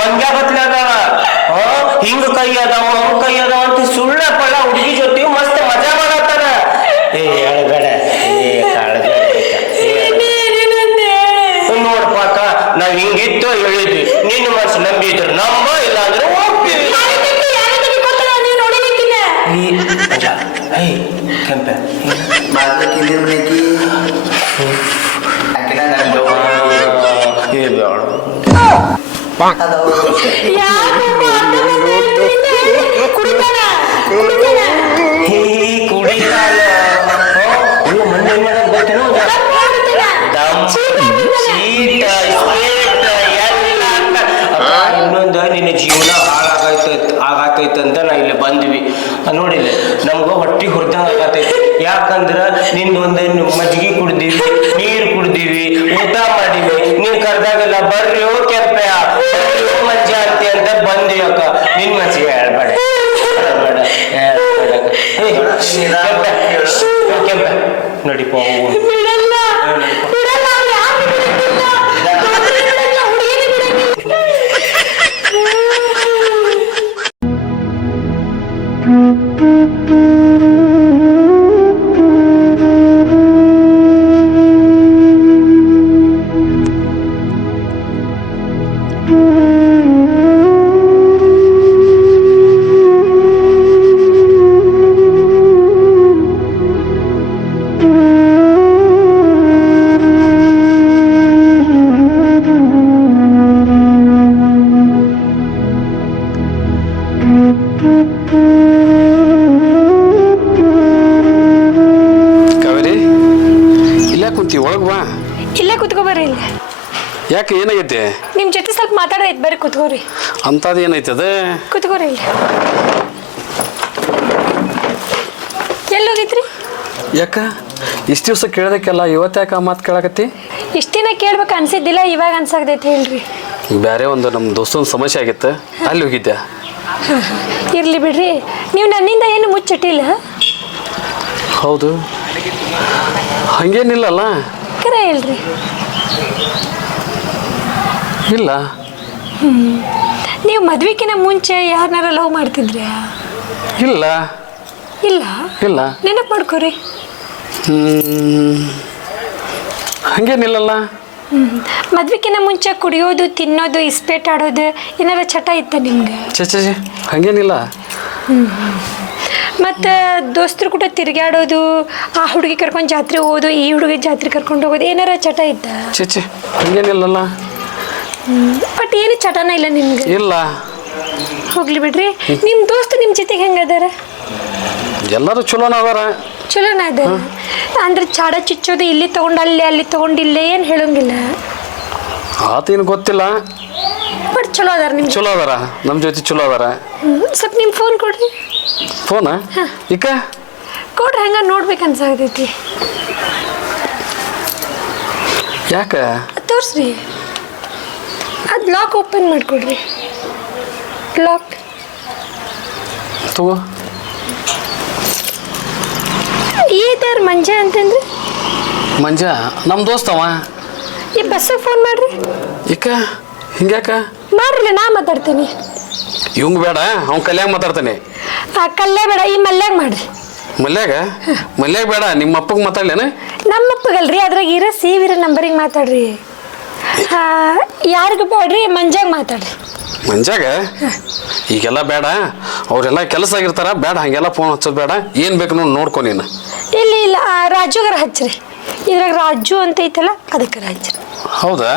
ಮಂಗ್ಯ ಗಟ್ಲೆ ಅದಾಳ, ಹಿಂಗ ಕೈ ಅದಾವ ಅವ್ನ ಕೈ ಅದಾವ ಅಂತ ಸುಳ್ಳ ಪಳ ಹುಡುಗಿ ಜೊತೆ ಮಸ್ತ್ ಮಜಾ ಮಾಡತ್ತಾನ. ಹೇಳ್ಬೇಡ, ನೋಡ್ಪ ಅಕ್ಕ, ನಾವ್ ಹಿಂಗಿತ್ತು ಹೇಳಿದ್ವಿ, ನಿನ್ನ ಮನಸ್ಸು ನಂಬಿದ್ರು ನಂಬ, ಇಲ್ಲ ಅಂದ್ರೆ ಹೋಗ್ತೀವಿ. ಕೆಂಪ ಬಾಲ್ಕಿಂದಿನ ಮನೆಕಿ ಆಕಿನ ನನ್ನ ಕುಡಿತಾಳ. ಮೊನ್ನೆ ಏನ್ ಮಾಡೋದು ಗೊತ್ತೇನೋ? ಇನ್ನೊಂದು ನಿನ್ನ ಜೀವನ ಆಗತೈತಂತ ನಾ ಇಲ್ಲಿ ಬಂದ್ವಿ. ನೋಡಿಲ್ಲ ನಮ್ಗ ಹೊಟ್ಟಿ ಹುರ್ದಂಗ ಆಗತೈತಿ. ಯಾಕಂದ್ರ ನಿನ್ನೊಂದು ಮಜ್ಜಿಗೆ ಕುಡ್ದೀವಿ, ನೀರು ಕುಡ್ದೀವಿ, ಊಟ ಮಾಡೀವಿ. ನೀನ್ ಕರ್ದಾಗೆಲ್ಲ ಬರ್ರಿ ಓ ಕೆಂಪ, ಮಂಜ ಅಂತಿ ಅಂತ ಬಂದ್ವಿ ಅಕ್ಕ. ನಿನ್ ಮನ್ಸಿಗೆ ಹೇಳ್ಬೇಡ ಕೆಂಪ ನಡಿಪ ಕಾವೇರಿ, ಇಲ್ಲ ಕುಂತಿ ಒಳಗೆ ಬಾ. ಇಲ್ಲೇ ಕುತ್ಕೋಬರ್ರಿ. ಇಲ್ಲ ಯಾಕೆ ಏನಾಗೈತೆ? ನಿಮ್ ಜೊತೆ ಸ್ವಲ್ಪ ಮಾತಾಡೋದೈತೆ, ಬರ್ರಿ ಕುತ್ಕೋರಿ. ಅಂಥದ್ದು ಏನೈತದ? ಕುತ್ಕೋರಿ. ಇಲ್ಲ ಎಲ್ಲೋಗಿದ್ರಿ? ಯಾಕ ಇಷ್ಟು ದಿವಸ ಕೇಳೋದಕ್ಕೆಲ್ಲ ಇವತ್ತು ಯಾಕೆ ಆ ಮಾತು ಕೇಳಕತ್ತಿ? ಇಷ್ಟ ದಿನ ಕೇಳ್ಬೇಕು ಅನ್ಸಿದ್ದಿಲ್ಲ, ಇವಾಗ ಅನ್ಸಾಗ್ದೈತೆ. ಹೇಳ್ರಿ. ಬೇರೆ ಒಂದು ನಮ್ಮ ದೋಸ್ತೊಂದು ಸಮಸ್ಯೆ ಆಗಿತ್ತು, ಅಲ್ಲಿ ಹೋಗಿದ್ದೆ. ಇರ್ಲಿ ಬಿಡ್ರಿ, ನೀವು ನನ್ನಿಂದ ಏನು ಮುಚ್ಚಿಟ್ಟಿಲ್ಲ. ಹೌದು, ಹಂಗೇನಿಲ್ಲಲ್ಲ. ಕರೆ ಹೇಳ್ರಿ. ಇಲ್ಲ. ನೀವು ಮದ್ವಿಕಿನ ಮುಂಚೆ ಯಾರನ್ನಾರ ಲವ್ ಮಾಡ್ತಿದ್ರ್ಯಾ? ಇಲ್ಲ. ಇಲ್ಲ. ಇಲ್ಲ. ನೆನಪು ಮಾಡ್ಕೊರಿ. ಹಂಗೇನಿಲ್ಲಲ್ಲ. ಮದ್ವಿಕಿನ ಮುಂಚೆ ಕುಡಿಯೋದು, ತಿನ್ನೋದು, ಇಸ್ಪೇಟ್ ಆಡೋದು ಏನಾರ ಚಟ ಇತ್ತ ನಿಮ್ಗೆ? ಚೆ ಹಂಗೇನಿಲ್ಲ. ಮತ್ತು ದೋಸ್ತರು ಕೂಡ ತಿರುಗಾಡೋದು, ಆ ಹುಡುಗಿ ಕರ್ಕೊಂಡು ಜಾತ್ರೆ ಹೋಗೋದು, ಈ ಹುಡುಗಿ ಜಾತ್ರೆ ಕರ್ಕೊಂಡು ಹೋಗೋದು ಏನಾರ ಚಟ ಇತ್ತ? ಚೆ ಹಂಗೇನಿಲ್ಲಲ್ಲ. ಬಟ್ ಏನು ಚಟನ ಇಲ್ಲ ನಿಮ್ಗೆ? ಇಲ್ಲ. ಹೋಗ್ಲಿ ಬಿಡ್ರಿ. ನಿಮ್ಮ ದೋಸ್ತು ನಿಮ್ಮ ಜೊತೆಗೆ ಹೆಂಗದಾರ? ಎಲ್ಲರೂ ಚಲೋನ ಅದಾರ. ಚಲೋನ ಅದಾರ ಅಂದ್ರೆ ಚಾಡ ಚುಚ್ಚೋದು, ಇಲ್ಲಿ ತಗೊಂಡು ಅಲ್ಲಿ, ಅಲ್ಲಿ ತಗೊಂಡು ಇಲ್ಲೇ ಏನು ಹೇಳೋಂಗಿಲ್ಲ. ಆತೇನು ಗೊತ್ತಿಲ್ಲ. ಬಟ್ ಚಲೋ ಅದಾರ ನಿಮ್ಗೆ? ಚಲೋ ಅದಾರ, ನಮ್ಮ ಜೊತೆ ಚಲೋ ಅದಾರ. ಸ್ವಲ್ಪ ನಿಮ್ಮ ಫೋನ್ ಕೊಡ್ರಿ. ಫೋನಾ? ಈಕ ಕೊಡ್ರಿ, ಹಂಗ ನೋಡ್ಬೇಕು ಅನ್ಸಾಗತೈತಿ. ಯಾಕೆ? ತೋರಿಸ್ರಿ. ಅದು ಲಾಕ್ ಓಪನ್ ಮಾಡಿಕೊಡ್ರಿ. ಲಾಕ್ ತಗೋ. ಈದಾರ ಮಂಜ ಅಂತಂದ್ರೆ ಮಂಜ ನಮ್ಮ ದೋಸ್ತವ. ಈ ಬಸ್ಸಿಗೆ ಫೋನ್ ಮಾಡ್ರಿ. ಈಕ ಹಿಂಗ್ಯಾಕ? ಮಾಡ್ರಿ, ನಾ ಮಾತಾಡ್ತೀನಿ. ಇವಂಗ ಬೇಡ, ಅವ್ನ ಕಲ್ಯಾಗ ಮಾತಾಡ್ತಾನೆ. ಕಲ್ಲೇ ಬೇಡ, ಈ ಮಲ್ಯಾಗ ಮಾಡ್ರಿ. ಮಲ್ಯಾಗ ಬೇಡ, ನಿಮ್ಮ ಅಪ್ಪಗೆ ಮಾತಾಡ್ಲೇನ? ನಮ್ಮ ಅಪ್ಪಗಲ್ರಿ, ಅದ್ರಾಗ ಇರೋ ಸೇವಿರ ನಂಬರಿಗೆ ಮಾತಾಡ್ರಿ. ಯಾರಿಗೂ ಬೇಡ್ರಿ, ಮಂಜಾಗ ಮಾತಾಡ್ರಿ. ಮಂಜಾಗ? ಈಗೆಲ್ಲ ಬೇಡ, ಅವರೆಲ್ಲ ಕೆಲಸ ಆಗಿರ್ತಾರ. ಬೇಡ, ಹಂಗೆಲ್ಲ ಫೋನ್ ಹಚ್ಚೋದು ಬೇಡ. ಏನು ಬೇಕು ನೋಡ್ಕೊ ನೀನು. ಇಲ್ಲ ರಾಜುಗಾರ ಹಚ್ಚ್ರಿ. ಇದ್ರಾಗ ರಾಜು ಅಂತ ಐತಲ್ಲ, ಅದಕ್ಕೆ ಹಚ್ಚ್ರಿ. ಹೌದಾ?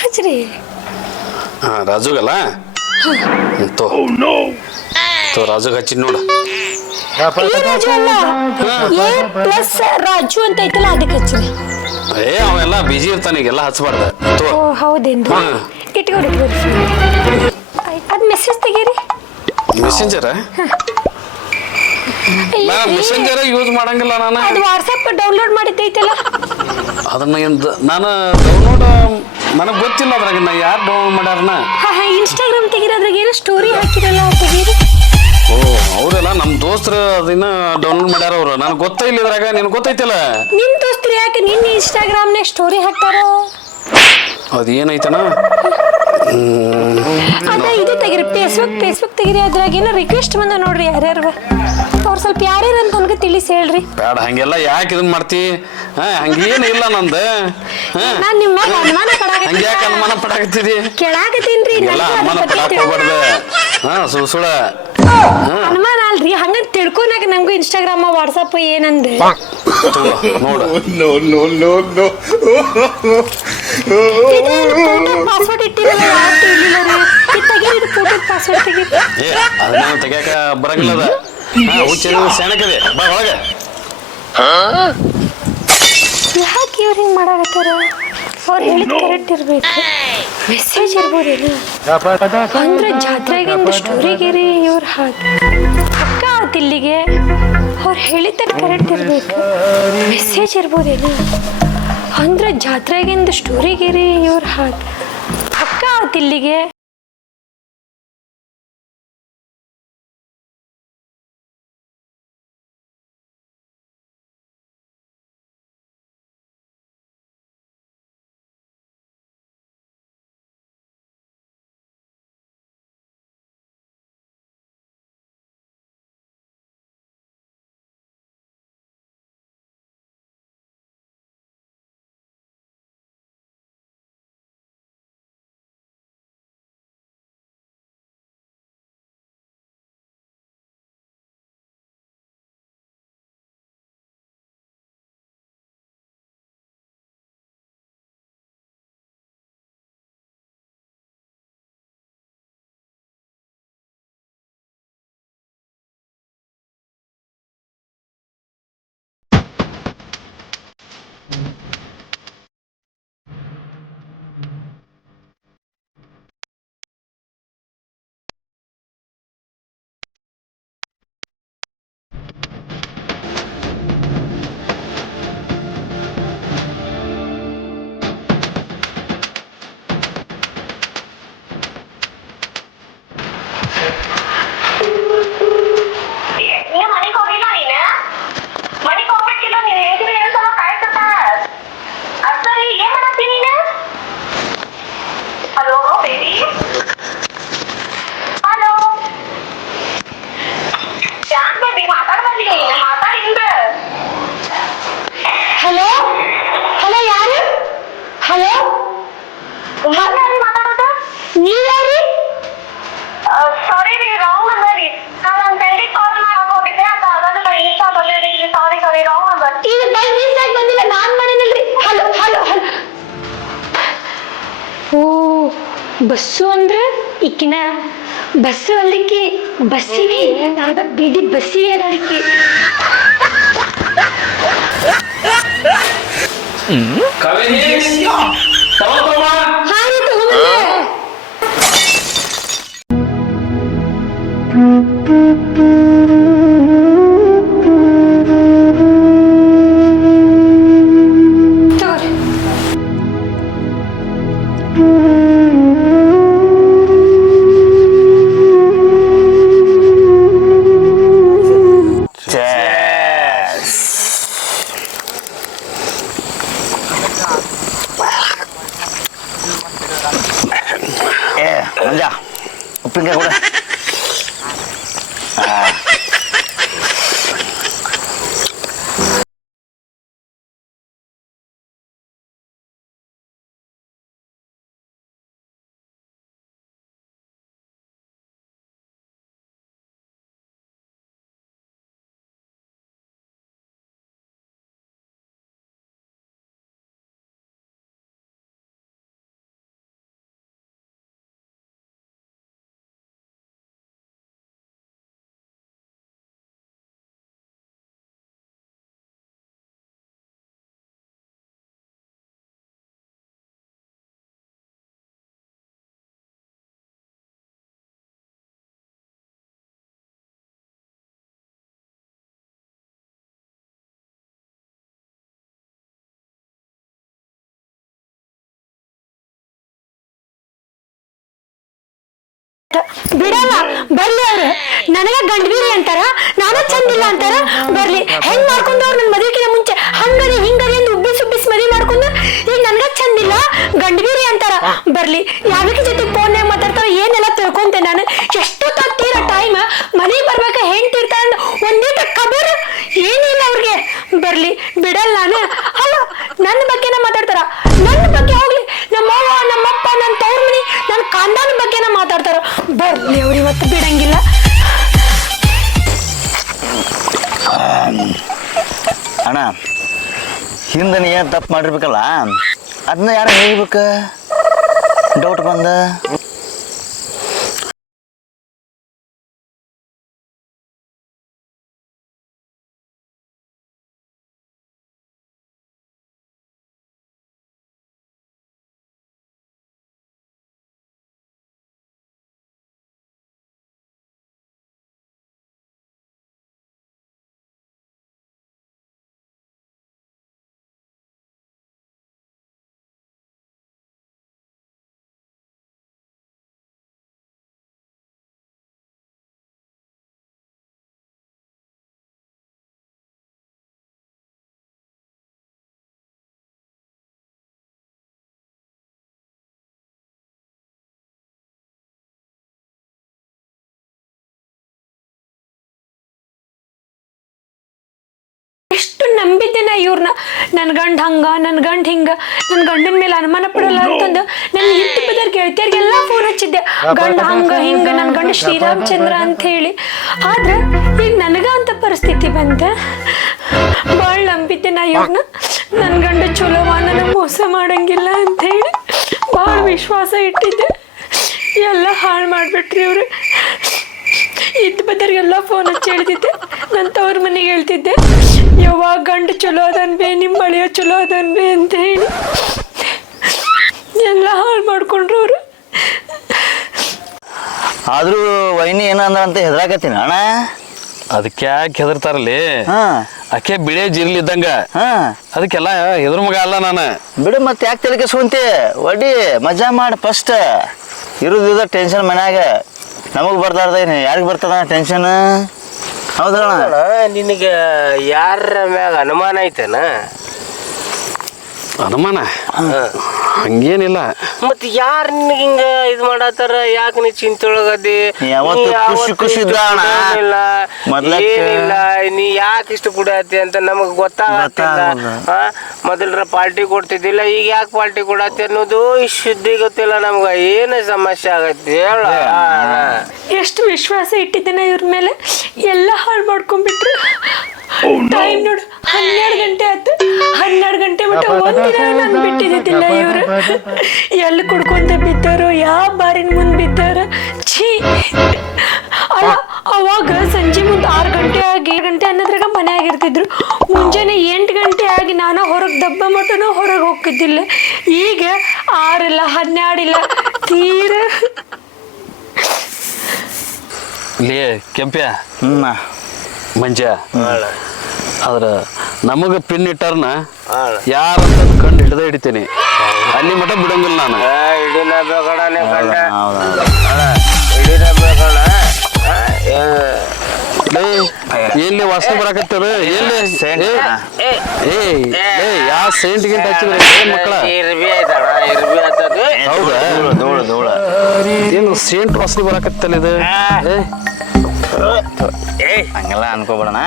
ಹಚ್ಚ್ರಿ. ಹಾಂ, ರಾಜುಗಲ್ಲ. ತೋ ರಾಜುಗೆ ಹಚ್ಚಿ ನೋಡು. ರಾಜು ಅಲ್ಲ, A+ ರಾಜು ಅಂತ ಐತಲ್ಲ, ಅದಕ್ಕೆ ಹಚ್ಚ್ರಿ. ಅವೆಲ್ಲ ಬಿಜಿ ಇರ್ತಾನೆ, ಈಗೆಲ್ಲ ಹಚ್ಬಾರ್ದು. ಓ ಹೌದೇನ್ರಿ? ಇಟ್ಕೊರಿ. ಅದು ಮೆಸೇಜ್ ತೆಗೀರಿ. ಮೆಸೆಂಜರ್? ಮೆಸೆಂಜರ್ ಯೂಸ್ ಮಾಡಂಗಿಲ್ಲ ನಾನು. ಅದು ವಾಟ್ಸಪ್ ಡೌನ್ಲೋಡ್ ಮಾಡಿದ್ದೈತಲ್ಲ, ಅದನ್ನ ನಾನು ಡೌನ್ಲೋಡ್ ನನಗೆ ಗೊತ್ತಿಲ್ಲ. ಅದ್ರಾಗ ನಾ ಯಾರು ಡೌನ್ಲೋಡ್ ಮಾಡ್ಯಾರನ? ಇನ್ಸ್ಟಾಗ್ರಾಮ್ ತೆಗೀರಿ. ಅದ್ರಾಗ ಏನೋ ಸ್ಟೋರಿ ಹಾಕಿರಲ್ಲ, ತೆಗೀರಿ. ಓ ಹೌದಲ್ಲ, ನಮ್ಮ ದೋಸ್ತರು ಅದನ್ನ ಡೌನ್ಲೋಡ್ ಮಾಡ್ಯಾರ. ಅವರು ನನಗೆ ಗೊತ್ತೇ ಇಲ್ಲ. ಇದ್ರಾಗ ನಿನ್ಗೆ ಗೊತ್ತೈತಿಲ್ಲ. ನಿನ್ ದೋಸ್ತರು ಯಾಕೆ ನಿನ್ನ ಇನ್ಸ್ಟಾಗ್ರಾಮ್ನಾಗ ಸ್ಟೋರಿ ಹಾಕ್ತಾರ? ಅದೇನೈತನ? ಅದ ಇದು ತೆಗೀರಿ, ಫೇಸ್ಬುಕ್ ತೆಗೀರಿ. ಅದ್ರಾಗ ಏನೋ ರಿಕ್ವೆಸ್ಟ್ ಬಂದ ನೋಡ್ರಿ, ಯಾರ್ಯಾರು ಅವ್ರು ಸ್ವಲ್ಪ ಯಾರ್ಯಾರು ಅಂತ ನನಗೆ ತಿಳಿಸಿ ಹೇಳ್ರಿ. ಬೇಡ, ಹಂಗೆಲ್ಲ ಯಾಕೆ ಇದನ್ನ ಮಾಡ್ತಿ? ಹಂಗೇನು ಇಲ್ಲ ನಂದು. ನಾನು ನಿಮ್ಮ ಮ್ಯಾಗ ಅನುಮಾನ ಹಂಗೆ ಯಾಕೆ ಅನುಮಾನ ಪಡಾಕತ್ತೀರಿ? ಕೇಳಾಕತ್ತೀನ್ರಿ. ಎಲ್ಲ ಅನುಮಾನ ಪಡಾಕ್ ಹೋಗ್ಬಾರ್ದು. ಸುಳ ಅನುಮಾನ ಅಲ್ರಿ, ಹಂಗಂತ ತಿಳ್ಕೊನಾಗ ನಂಗೂ ಇನ್ಸ್ಟಾಗ್ರಾಮ್ ವಾಟ್ಸಪ್ ಏನಂದೆ ನೋಡು. ಪಾಸ್ವರ್ಡ್ ಇಟ್ಟಿರಲ್ಲ, ಯಾರು ತಿಳಿಲಿಲ್ಲ ರೀ. ತೆಗೀರಿ, ಫೋಟೋ ಪಾಸ್ವರ್ಡ್ ತೆಗೀರಿ. ಅದನ್ನ ತೆಗಿಯಾಕ ಬರಂಗಿಲ್ಲ. ಅದ ಹುಚ್ಚ ಸೆಣಕದೆ, ಬಾ ಒಳಗೆ. ಯಾಕೆ ಇವ್ರು ಹಿಂಗೆ ಮಾಡಾಕತ್ತಾರ? ಅವ್ರು ಹೇಳಿದ್ ಕರೆಕ್ಟ್ ಇರ್ಬೇಕು. ಮೆಸೇಜ್ ಇರ್ಬೋದೇನು? ಅಂದ್ರೆ ಜಾತ್ರೆಗಿಂದ ಸ್ಟೋರಿಗಿರಿ ಇವ್ರು ಪಕ್ಕ ಆತ ಇಲ್ಲಿಗೆ. ಅವ್ರು ಹೇಳಿದ್ದ ಕರೆಕ್ಟ್ ಇರ್ಬೇಕು. ಮೆಸೇಜ್ ಇರ್ಬೋದೇನು? ಅಂದ್ರೆ ಜಾತ್ರೆಗಿಂದ ಸ್ಟೋರಿಗಿರಿ ಇವ್ರು ಪಕ್ಕ ಆತ ಇಲ್ಲಿಗೆ. ಈಗ ಮಿಸ್ಸಾಗಿ ಬಂದಿಲ್ಲ, ನಾನ್ ಮಾಡಿನಲ್ರಿ. Hello hello hello. ಓ ಬಸ್ಸು ಅಂದ್ರೆ ಈಕಿನ ಬಸ್ಸು ಅಲ್ಲಿಕ್ಕಿ ಬಸ್ಸಿವಿ ಅದ ಬಿಡಿ ಬಸ್ಸಿವಿ ಅದಕ್ಕೆ. ಕಾವೇರಿ ಹಾಗೆ ತಗೊಂಡ್ಬಂದೆ. ಮಂಜ ಉಪ್ಪಿನಕಾಯಿ ಕೂಡ ಬಿಡಲ್ಲ ಬರ್ಲಿ ಅವ್ರು. ನನಗ ಗಂಡ್ಬೀರಿ ಅಂತಾರ, ನಾನ ಚಂದಿಲ್ಲ ಅಂತಾರ. ಬರ್ಲಿ ಹೆಂಗ್ ಮಾಡ್ಕೊಂಡವ್ರು ನನ್ ಮದುವೆಗಿನ ಮುಂಚೆ ಹಂಗರಿ ಹಿಂಗರಿ ಅಂತ ಉಬ್ಬಿಸ್ ಮದುವೆ ಮಾಡ್ಕೊಂಡು ಈಗ ನನ್ಗ ಚಂದಿಲ್ಲ ಗಂಡ್ಬೀರಿ ಅಂತಾರ. ಬರ್ಲಿ ಯಾವಕ್ಕೆ ಜೊತೆ ಫೋನ್ಯಾಗ ಮಾತಾಡ್ತಾರ ಏನೆಲ್ಲ ತಿಳ್ಕೊಂತೆ ನಾನು. ಎಷ್ಟು ತತ್ತೀರ ಟೈಮ್ ಮನೆಗೆ ಬರ್ಬೇಕ ಹೆಂಡ್ತಿರ್ತಾರ ಒಂದೇ ಖಬರ್ ಏನಿಲ್ಲ ಅವ್ರಿಗೆ. ಬರ್ಲಿ ಬಿಡಲ್ಲ ನಾನು. ಅಲ್ಲ ನನ್ನ ಬಗ್ಗೆನ ಮಾತಾಡ್ತಾರ, ನನ್ನ ಬಗ್ಗೆ ಹೋಗ್ಲಿ ನಮ್ಮವ್ವ ನಮ್ಮಪ್ಪ ನನ್ನ ತವ್ರ ಮನಿ ನನ್ನ ಕಾಂದಾನ ಬಗ್ಗೆನ ಮಾತಾಡ್ತಾರ. ಬರ್ಲಿ ಅವ್ರು ಇವತ್ತು ಬಿಡಂಗಿಲ್ಲ. ಅಣ್ಣ ಹಿಂದೆ ನೀ ಏನು ತಪ್ಪು ಮಾಡಿರ್ಬೇಕಲ್ಲ ಅದನ್ನ ಯಾರು ಹೇಳ್ಬೇಕ ಡೌಟ್ ಬಂದ. ಎಷ್ಟು ನಂಬಿದ್ದೆ ನಾ ಇವ್ರನ್ನ. ನನ್ನ ಗಂಡ ಹಂಗ ನನ್ನ ಗಂಡ ಹಿಂಗ ನನ್ನ ಗಂಡನ ಮೇಲೆ ಅನುಮಾನ ಪಡಲ್ಲ ಅಂತಂದು ನನ್ನ ಇಂటి ಬದರ್ ಗೆಳತಿಯರಿಗೆಲ್ಲ ಫೋನ್ ಹಚ್ಚಿದ್ದೆ. ಗಂಡ ಹಂಗ ಹಿಂಗ ನನ್ನ ಗಂಡ ಶ್ರೀರಾಮಚಂದ್ರ ಅಂತ ಹೇಳಿ. ಆದ್ರೆ ಈಗ ನನಗ ಅಂತ ಪರಿಸ್ಥಿತಿ ಬಂತ. ಭಾಳ ನಂಬಿದ್ದೆ ನಾ ಇವ್ರನ್ನ. ನನ್ನ ಗಂಡ ಚಲೋವ ನನಗೆ ಮೋಸ ಮಾಡಂಗಿಲ್ಲ ಅಂತ ಹೇಳಿ ಭಾಳ ವಿಶ್ವಾಸ ಇಟ್ಟಿದ್ದೆ. ಎಲ್ಲ ಹಾಳು ಮಾಡಿಬಿಟ್ರಿ ಇವ್ರು. ಇದ್ದ ಬದರಿಗೆಲ್ಲ ಫೋನ್ ಹಚ್ಚಿ ಹೇಳ್ತಿದ್ದೆ. ನನ್ನ ತವ್ರ ಮನೆಗೆ ಹೇಳ್ತಿದ್ದೆ ಯಾವಾಗ ಗಂಡ ಚಲೋ ಅದನ್ಬೇ ನಿಮ್ಮ ಮಳೆಯೋ ಚಲೋ ಅದನ್ಬೇ ಅಂತ ಹೇಳಿ ಎಲ್ಲ ಹಾಳು ಮಾಡ್ಕೊಂಡ್ರು ಅವರು. ಆದ್ರೂ ವೈನಿ ಏನಂದ್ರ ಅಂತ ಹೆದರಾಕತ್ತೀನಿ ಅಣ್ಣ. ಅದಕ್ಕೆ ಯಾಕೆ ಹೆದರ್ತಾರಲ್ಲಿ? ಆಕೆ ಬಿಳೆ ಜಿರ್ಲಿದ್ದಂಗ ಅದಕ್ಕೆಲ್ಲ ಹೆದ್ರ ಮಗ ಅಲ್ಲ ನಾನು. ಬಿಡು ಮತ್ತೆ ಯಾಕೆ ತಲೆ ಕೆಸ್ಕೊಂತಿ? ಒಡ್ಡಿ ಮಜಾ ಮಾಡಿ ಫಸ್ಟ್. ಇರೋದಿದ ಟೆನ್ಷನ್ ಮನ್ಯಾಗ ನಮಗ್ ಬರ್ತಾರ್ದ ಯಾರಿಗೆ ಬರ್ತದ ಟೆನ್ಷನ್? ಹೌದಣ್ಣ. ನಿನಗೆ ಯಾರ ಮ್ಯಾಗ ಅನುಮಾನ ಐತೇನ? ಅನುಮಾನ ಹಂಗೇನಿಲ್ಲ. ಮತ್ ಯಾರ ನಿನಗೆ ಹಿಂಗ ಇದ್ ಮಾಡತ್ತಾರ? ಯಾಕೆ ನೀ ಚಿಂತೊಳಗದಿ? ಖುಷಿ ಏನಿಲ್ಲ, ನೀ ಯಾಕೆ ಇಷ್ಟು ಕುಡಿಯತ್ತಿ ಅಂತ ನಮಗ್ ಗೊತ್ತಾಗತ್ತಿಲ್ಲ. ಮೊದಲ್ರ ಪಾರ್ಟಿ ಕೊಡ್ತಿದ್ದಿಲ್ಲ, ಈಗ ಯಾಕೆ ಪಾರ್ಟಿ ಕೊಡತ್ತಿ ಅನ್ನೋದು ಶುದ್ಧಿ ಗೊತ್ತಿಲ್ಲ ನಮ್ಗ. ಏನ ಸಮಸ್ಯೆ ಆಗತ್ತೆ ಹೇಳ? ಎಷ್ಟು ವಿಶ್ವಾಸ ಇಟ್ಟಿದ್ದೇನೆ ಇವ್ರ ಮೇಲೆ, ಎಲ್ಲ ಹಾಳು ಮಾಡ್ಕೊಂಡ್ಬಿಟ್ರು. ಟೈಮ್ ನೋಡು 12 ಗಂಟೆ ಆಯ್ತು. 12 ಗಂಟೆ ಮಟ್ಟ ಒಂದಿನ ನಾನು ಬಿಟ್ಟಿದ್ದಿಲ್ಲ. ಇವ್ರು ಎಲ್ಲಿ ಕುಡ್ಕೊಂತ ಬಿದ್ದಾರೋ, ಯಾವ ಬಾರಿನ ಮುಂದೆ ಬಿದ್ದಾರ. ಛೀ, ಅಲ್ಲ ಅವಾಗ ಸಂಜೆ ಮುಂದೆ 6 ಗಂಟೆ ಆಗಿ 7 ಗಂಟೆ ಅನ್ನೋದ್ರಾಗ ಮನೆ ಆಗಿರ್ತಿದ್ರು. ಮುಂಜಾನೆ 8 ಗಂಟೆ ಆಗಿ ನಾನು ಹೊರಗೆ ದಬ್ಬ ಮಟನೂ ಹೊರಗೆ ಹೋಗ್ತಿದ್ದಿಲ್ಲ. ಈಗ 6 ಇಲ್ಲ 12 ಇಲ್ಲ, ತೀರ ಲೇ ಕೆಂಪ್ಯ ಮಂಜ ಆದ್ರ ನಮಗ ಪಿನ್ ಇಟ್ಟಾರ್ನ ಯಾರಂತ ಕಂಡು ಹಿಡ್ದ ಹಿಡಿತೀನಿ. ಅಲ್ಲಿ ಮಠ ಬಿಡಂಗಿಲ್ಲ ನಾನು. ಹಿಡಿನ ಬೇಕಣನೆ ಕಂಡ ಹಿಡಿನ ಬೇಕಣ. ಎಲ್ಲಿ ವಾಸನೆ ಬರಾಕತ್ತದ? ಎಲ್ಲಿ ಯಾವ ಸೆಂಟ್ ಗಿಂಟ್ ಹಚ್ಚಿದ್ರೆ ಮಕ್ಕಳ ಇರ್ಬಿ ಆಯ್ತಣ, ಇರ್ಬಿ ಆಯ್ತದ. ಹೌದಾ? ಏನು ಸೆಂಟ್ ವಾಸನೆ ಬರಾಕತ್ತಲ್ಲ ಇದು? ಹಂಗೆಲ್ಲ ಅನ್ಕೋಬೇಡಣ.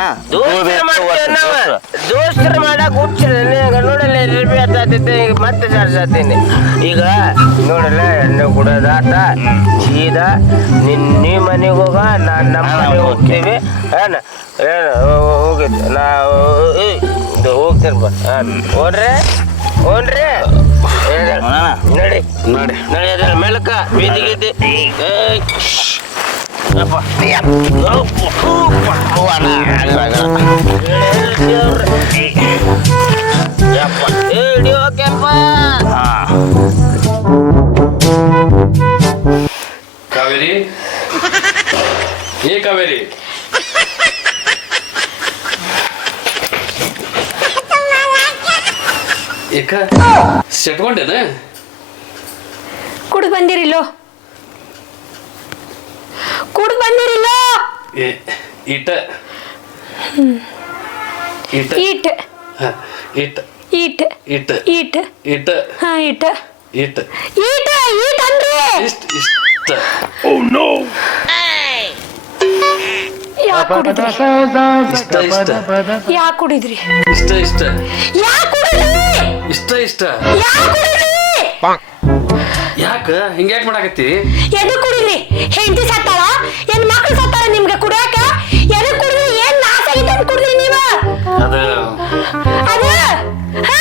ದೋಸ್ತರ ಮಾಡಕ್ ಹುಚ್ಚಿರಲಿ. ಈಗ ನೋಡಲ್ಲ ಇರ್ಬಿ ಆತೈತೆ, ಈಗ ಮತ್ತೆ ಜಾರ್ಸಾತೀನಿ. ಈಗ ನೋಡಲ್ಲ ಎಣ್ಣೆ ಕುಡೋದಾತ ಸೀದಾ ನೀ ಮನೆಗೆ ಹೋಗ, ನಾನು ನಮ್ಮ ಮನೆಗೆ ಹೋಗ್ತೀವಿ. ಏನು ಹೋಗಿದ್ದು ನಾವು ಹೋಗ್ತೀನಿ ಬಾ. ಓನ್ರಿ ಓನ್ರಿ ನಡಿ ನೋಡಿ ನಡಿ ಅದ್ರ ಮೆಲಕ ಬೀದಿಗಿದ್ದಿ. ಕಾವೇರಿ, ಏ ಕಾವೇರಿ, ಏಕ ಸೆಟ್ಕೊಂಡೇನ? ಕುಡ್ದು ಬಂದಿರಿಲ್ಲೋ, ಕುಡ್ದು ಬಂದಿರಿಲ್ಲೋ. ಇಟ ಇಟ eat it eat it eat it ಹಾ ಈಟ್ ಇಟ್ ಈಟ್ ಈಟ್ ಅಂದ್ರಿ. ಇಷ್ಟ ಇಷ್ಟ. ಯಾಕೆ ಕುಡಿದ್ರಿ? ಇಷ್ಟ ಇಷ್ಟ ಯಾಕೆ ಕುಡಿದ್ರಿ? ಇಷ್ಟ ಇಷ್ಟ ಯಾಕೆ ಕುಡಿದ್ರಿ? ಇಷ್ಟ ಇಷ್ಟ. ಯಾಕೆ ಕುಡಿದ್ರಿ? ಯಾಕ ಹಿಂಗ್ಯಾಕ್ ಮಾಡಾಕತ್ತಿ? ಎದು ಕುಡಿದ್ರಿ? ಹೆಂಡತಿ ಸತ್ತಾಳ, ಏನ್ ಮಕ್ಳು ಸತ್ತಾಳ ನಿಮ್ಗೆ ಕುಡಿಯಾಕ? ಎದು ಕುಡಿದ್ರಿ? ಏನ್ ನಾಶ ಆಗೈತೆ ಅಂತ ಕುಡಿದ್ರಿ ನೀವು? ಅದ ಅದು ಹಾ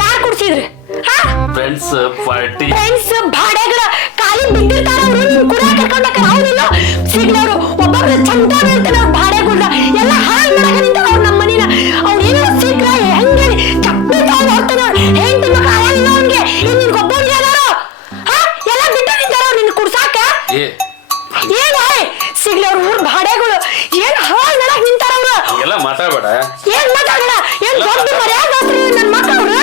ಯಾರು ಕುಡ್ಸಿದ್ರಿ? ಹಾ ಫ್ರೆಂಡ್ಸ್ ಪಾರ್ಟಿ. ಫ್ರೆಂಡ್ಸ್ ಭಾಡೆಗಳ ಕಾಲಿ ಬಿದ್ದಿರ್ತಾರ ಅವ್ರು, ನಿಮ್ ಕುಡಿಯಾಕ ಕರ್ಕೊಂಡಾಕ ಅವ್ರಿಲ್ಲ ಸಿಗ್ಲವ್ರು. ಒಬ್ಬೊಬ್ರು ಚಂದ ಇರ್ತಾರ ಅವ್ರ ಭಾಡೆಗಳ್ನ ಎಲ್ಲ ಹಾಳು ಮಾಡಾಕ ನಿಂತಾರ ಅವ್ರು. ನಮ್ಮ ಮನಿನ ಅವ್ರು ಏನೋ ಸಿಗ್ರ ಹೆಂಗೆ ಚಪ್ಪಿ ತಗೊಂಡು ಹೋಗ್ತಾನ. ಹೆಂಡತಿ ಮಕ್ಳು ಆಗಿಲ್ಲ ಅವ್ನಿಗೆ, ಇನ್ ನಿನ್ಗೆ ಒಬ್ಬೊಬ್ರಿಗೆ ಅದಾರು. ಹಾ ಎಲ್ಲ ಬಿಟ್ಟು ನಿಂತಾರ ಅವ್ರು ನಿನ್ ಕುಡ್ಸಾಕ. ಏನ ಸಿಗ್ಲವ್ರು ಊರ್ ಭಾಡೆಗಳು ಏನ್ ಹಾಳು ಮಾಡಾಕ ನಿಂತಾರ ಅವ್ರು. ಎಲ್ಲ ಮಾತಾಡ್ಬೇಡ. ಏನ್ ಮಾತಾಡೋಣ? ಏನ್ ದೊಡ್ಡ ಮರ್ಯಾದಾಸ್ತ್ರಿ ನನ್ ಮಕ್ಕಳವ್ರು.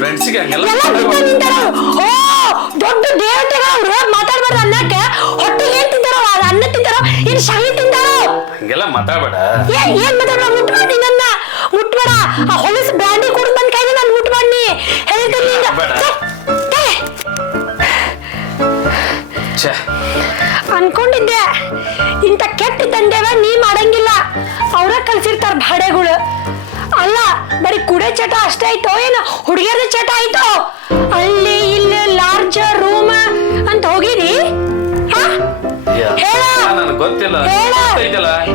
ಫ್ರೆಂಡ್ಸ್ಗೆ ಹಂಗೆಲ್ಲ ಎಲ್ಲ ಬಿಟ್ಟು ನಿಂತಾರ. ಓ ದೊಡ್ಡ ದೇವತೆಗಳು ಅವ್ರು. ಮಾತಾಡ್ಬಾರ್ದು ಅನ್ನಕ್ಕೆ. ಹೊಟ್ಟಿಗೆ ಏನ್ ತಿಂತಾರೋ ಅನ್ನ ತಿಂತಾರೋ, ಏನ್ ಶಾಹಿ ತಿಂತಾರೋ? ಹಂಗೆಲ್ಲ ಮಾತಾಡ್ಬೇಡ. ಏನ್ ಮಾತಾಡ್ಬೇಡ? ಮುಟ್ಬೇಡಿ ನನ್ನ, ಮುಟ್ಬೇಡ. ಆ ಹೊಲಸು ಬ್ರ್ಯಾಂಡಿ ಕುಡಿದ್ ಬಂದ್ ಕೈನ ನಾನು ಮುಟ್ಬೇಡಿ ಹೇಳ್ತೀನಿ ನಿಂಗೆ. ಅನ್ಕೊಂಡಿದ್ದೆ ಇಂಥ ಕೆಟ್ಟ ದಂಧೆವ ನೀ ಮಾಡಂಗಿಲ್ಲ. ಅವ್ರ ಕಲ್ಸಿರ್ತಾರ ಭಾಡೆಗಳು. ಅಲ್ಲ ಬರೀ ಕುಡೆ ಚಟ ಅಷ್ಟೇ ಆಯ್ತೋ ಏನು ಹುಡುಗಿಯರ ಚಟ ಆಯ್ತೋ? ಅಲ್ಲಿ ಇಲ್ಲಿ ಲಾರ್ಜ್ ರೂಮ್ ಅಂತ ಹೋಗಿದಿ? ಗೊತ್ತಿಲ್ಲ.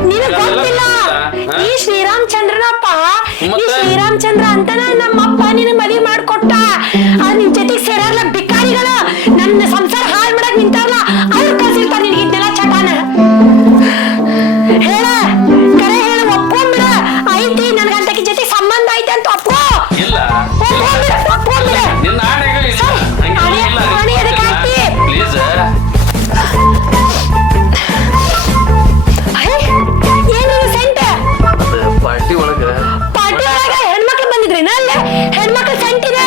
ನಿನಗ್ ಗೊತ್ತಿಲ್ಲ. ಈ ಶ್ರೀರಾಮಚಂದ್ರನಪ್ಪ, ಈ ಶ್ರೀರಾಮಚಂದ್ರ ಅಂತಾನ ನಮ್ಮಪ್ಪ ನಿನ್ನ ಮದುವೆ ಮಾಡ್ಕೊಟ್ಟ. ನಿನ್ ಜೊತೆಗೆ ಸೇರಾರ್ಲ ಬಿಕಾರಿಗಳು ನನ್ನ ಸಂಸಾರ ಹಾಳು ಮಾಡಕ್ ನಿಂತಾರಲ್ಲ, ಅವ್ರು ಕಲ್ಸಿರ್ತಾರ ನಿನ್ಗೆ ಇದನ್ನೆಲ್ಲ ಚಟಾನ. ಹೇಳ ಕರೆ ಹೇಳ, ಒಪ್ಕೊಂಡ್ಬಿಡ. ಐತಿ ನನ್ಗಂತಕಿ ಜೊತೆ ಸಂಬಂಧ ಐತೆ ಅಂತ ಒಪ್ಕೋ. ಇಲ್ಲ ಒಪ್ಕೊಂಡ್ಬಿಡ. ನಿನ್ನ ಆಣೆಗಳು ಇಲ್ಲ. ಆಣೆ ಎದಕ್ಕೆ ಹಾಕ್ತಿ? ಪ್ಲೀಸ್. ಏನಿದು ಸೆಂಟ್? ಪಾರ್ಟಿ ಒಳಗ ಹೆಣ್ಮಕ್ಳು ಬಂದಿದ್ರೇನ? ಅಲ್ಲೇ ಹೆಣ್ಮಕ್ಳು ಸೆಂಟ್ ಇದೆ.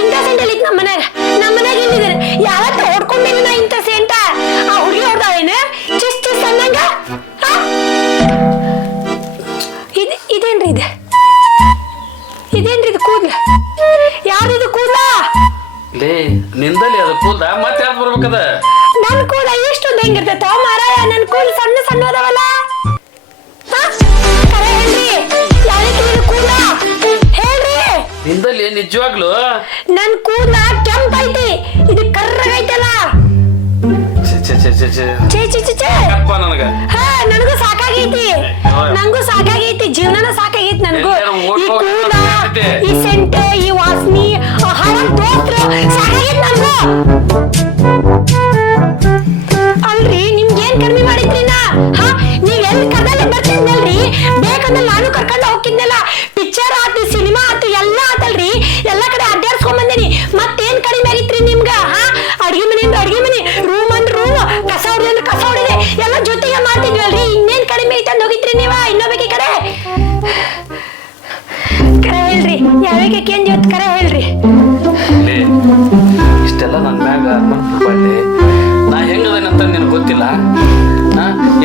ಇಂಥ ಸೆಂಟ್ ಅಲ್ಲಿ ನಮ್ಮ ಮನ್ಯಾಗ ಇಲ್ಲಿದ್ದಾರೆ. ಯಾವತ್ತ ಹೊಡ್ಕೊಂಡಿನಿ ನಾ ಇಂಥ ಸೆಂಟ? ಆ ಹುಡುಗಿ ಹೊಡ್ದಾಳೇನು ಚಿಸ್ ಚಿಸ್ ಅನ್ನಂಗ? ಇದೇನ್ರಿ ಇದು? ಇದೇನ್ರಿ ಇದು ಕೂದ್ಲ? ಯಾರಿದು ಕೂದ್ಲ? ಲೇ ನಿಂದಲ್ಲಿ ಅದು ಕೂದ ಮತ್ತೆ ಯಾವ್ದು ಬರ್ಬೇಕದ? ನನ್ ಕೂದ ಇಷ್ಟೊಂದು ಹೆಂಗಿರ್ತೈತೋ ಮಾರಾಯ? ನನ್ ಕೂದ ಸಣ್ಣ ಸಣ್ಣ ಅದಾವಲ್ಲ. ಕರೆ ಹೇಳ್ರಿ, ಯಾವ್ದಕ್ಕೆ ನಿನ್ ಕೂದ ಹೇಳ್ರಿ? ನಿಂದಲ್ಲಿ ನಿಜವಾಗ್ಲು ನನ್ ಕೂದ ಕೆಂಪ್ ಐತಿ, ಇದು ಕರ್ರಗೈತಲ್ಲ. ಛೆ ಛೆ ಛೆ ಛೆ ಛೆ ಛೇ ಛೇ ಛೇ ಛೇ. ಅಪ್ಪ ನನಗ ಹಾ ನನಗೂ ಸಾಕಾಗೈತಿ. ನಂಗೂ ಸಾಕಾಗೈತಿ, ಜೀವನನ ಸಾಕಾಗೈತಿ ನನಗೂ. ಎಲ್ಲರೂ ಓಟ್ ಈ ಹೋಗಿ ಕೂದ, ಬಂದಿದ್ದೆ. ಈ ಸೆಂಟ್, ಈ ವಾಸನಿ, ದೋಸ್ತ್ರ ಸಾಕಾಗೈತಿ ನನಗೂ. ಅಲ್ರಿ ನಿಮ್ಗೆ ಏನ್ ಕಡಿಮೆ ಮಾಡಿದ್ರಿ ನಾ? ಹಾ, ನೀವ್ ಎಲ್ಲಿ ಕರ್ದಲ್ಲಿ ಬರ್ತಿದ್ನಲ್ರಿ, ಬೇಕಂದ್ರೆ ನಾನು ಕರ್ಕೊಂಡು ಹೋಗಿದ್ನಲ್ಲ. ಪಿಕ್ಚರ್ ಆತು, ಸಿನಿಮಾ ಆತು, ಎಲ್ಲ ಆತಲ್ರಿ, ಎಲ್ಲಾ ಕಡೆ ಅಡ್ಡಾಡ್ಸ್ಕೊಂಡ್ ಬಂದೇನಿ. ಮತ್ತೇನ್ ಕಡಿಮೆ ಆಗಿತ್ರಿ ನಿಮ್ಗ? ಹಾ, ಅಡ್ಗೆ ಮನೆ ಅಂದ್ರೆ ಅಡ್ಗೆ ಮನೆ, ರೂಮ್ ಅಂದ್ರೆ ರೂಮ್, ಕಸ ಹೊಡೆದ ಅಂದ್ರೆ ಕಸ ಹೊಡೆದೆ, ಎಲ್ಲ ಜೊತೆಗೆ ಮಾಡ್ತಿದ್ವಲ್ರಿ. ಇನ್ನೇನ್ ಕಡಿಮೆ ಐತಂದ್ ಹೋಗಿದ್ರಿ ನೀವ ಇನ್ನೊಬ್ಬಕಿ ಕಡೆ? ಕರೆ ಹೇಳ್ರಿ, ಯಾವ್ಯಾಕೆ ಏನ್ ಜೊತೆ ಕರೆ ಹೇಳ್ರಿ. ಲೇ, ಇಷ್ಟೆಲ್ಲ ನನ್ನ ಮ್ಯಾಗ ಅನುಮಾನ. ನಾ ಹೆಂಗದೇನಂತ ನಿನಗೆ ಗೊತ್ತಿಲ್ಲ.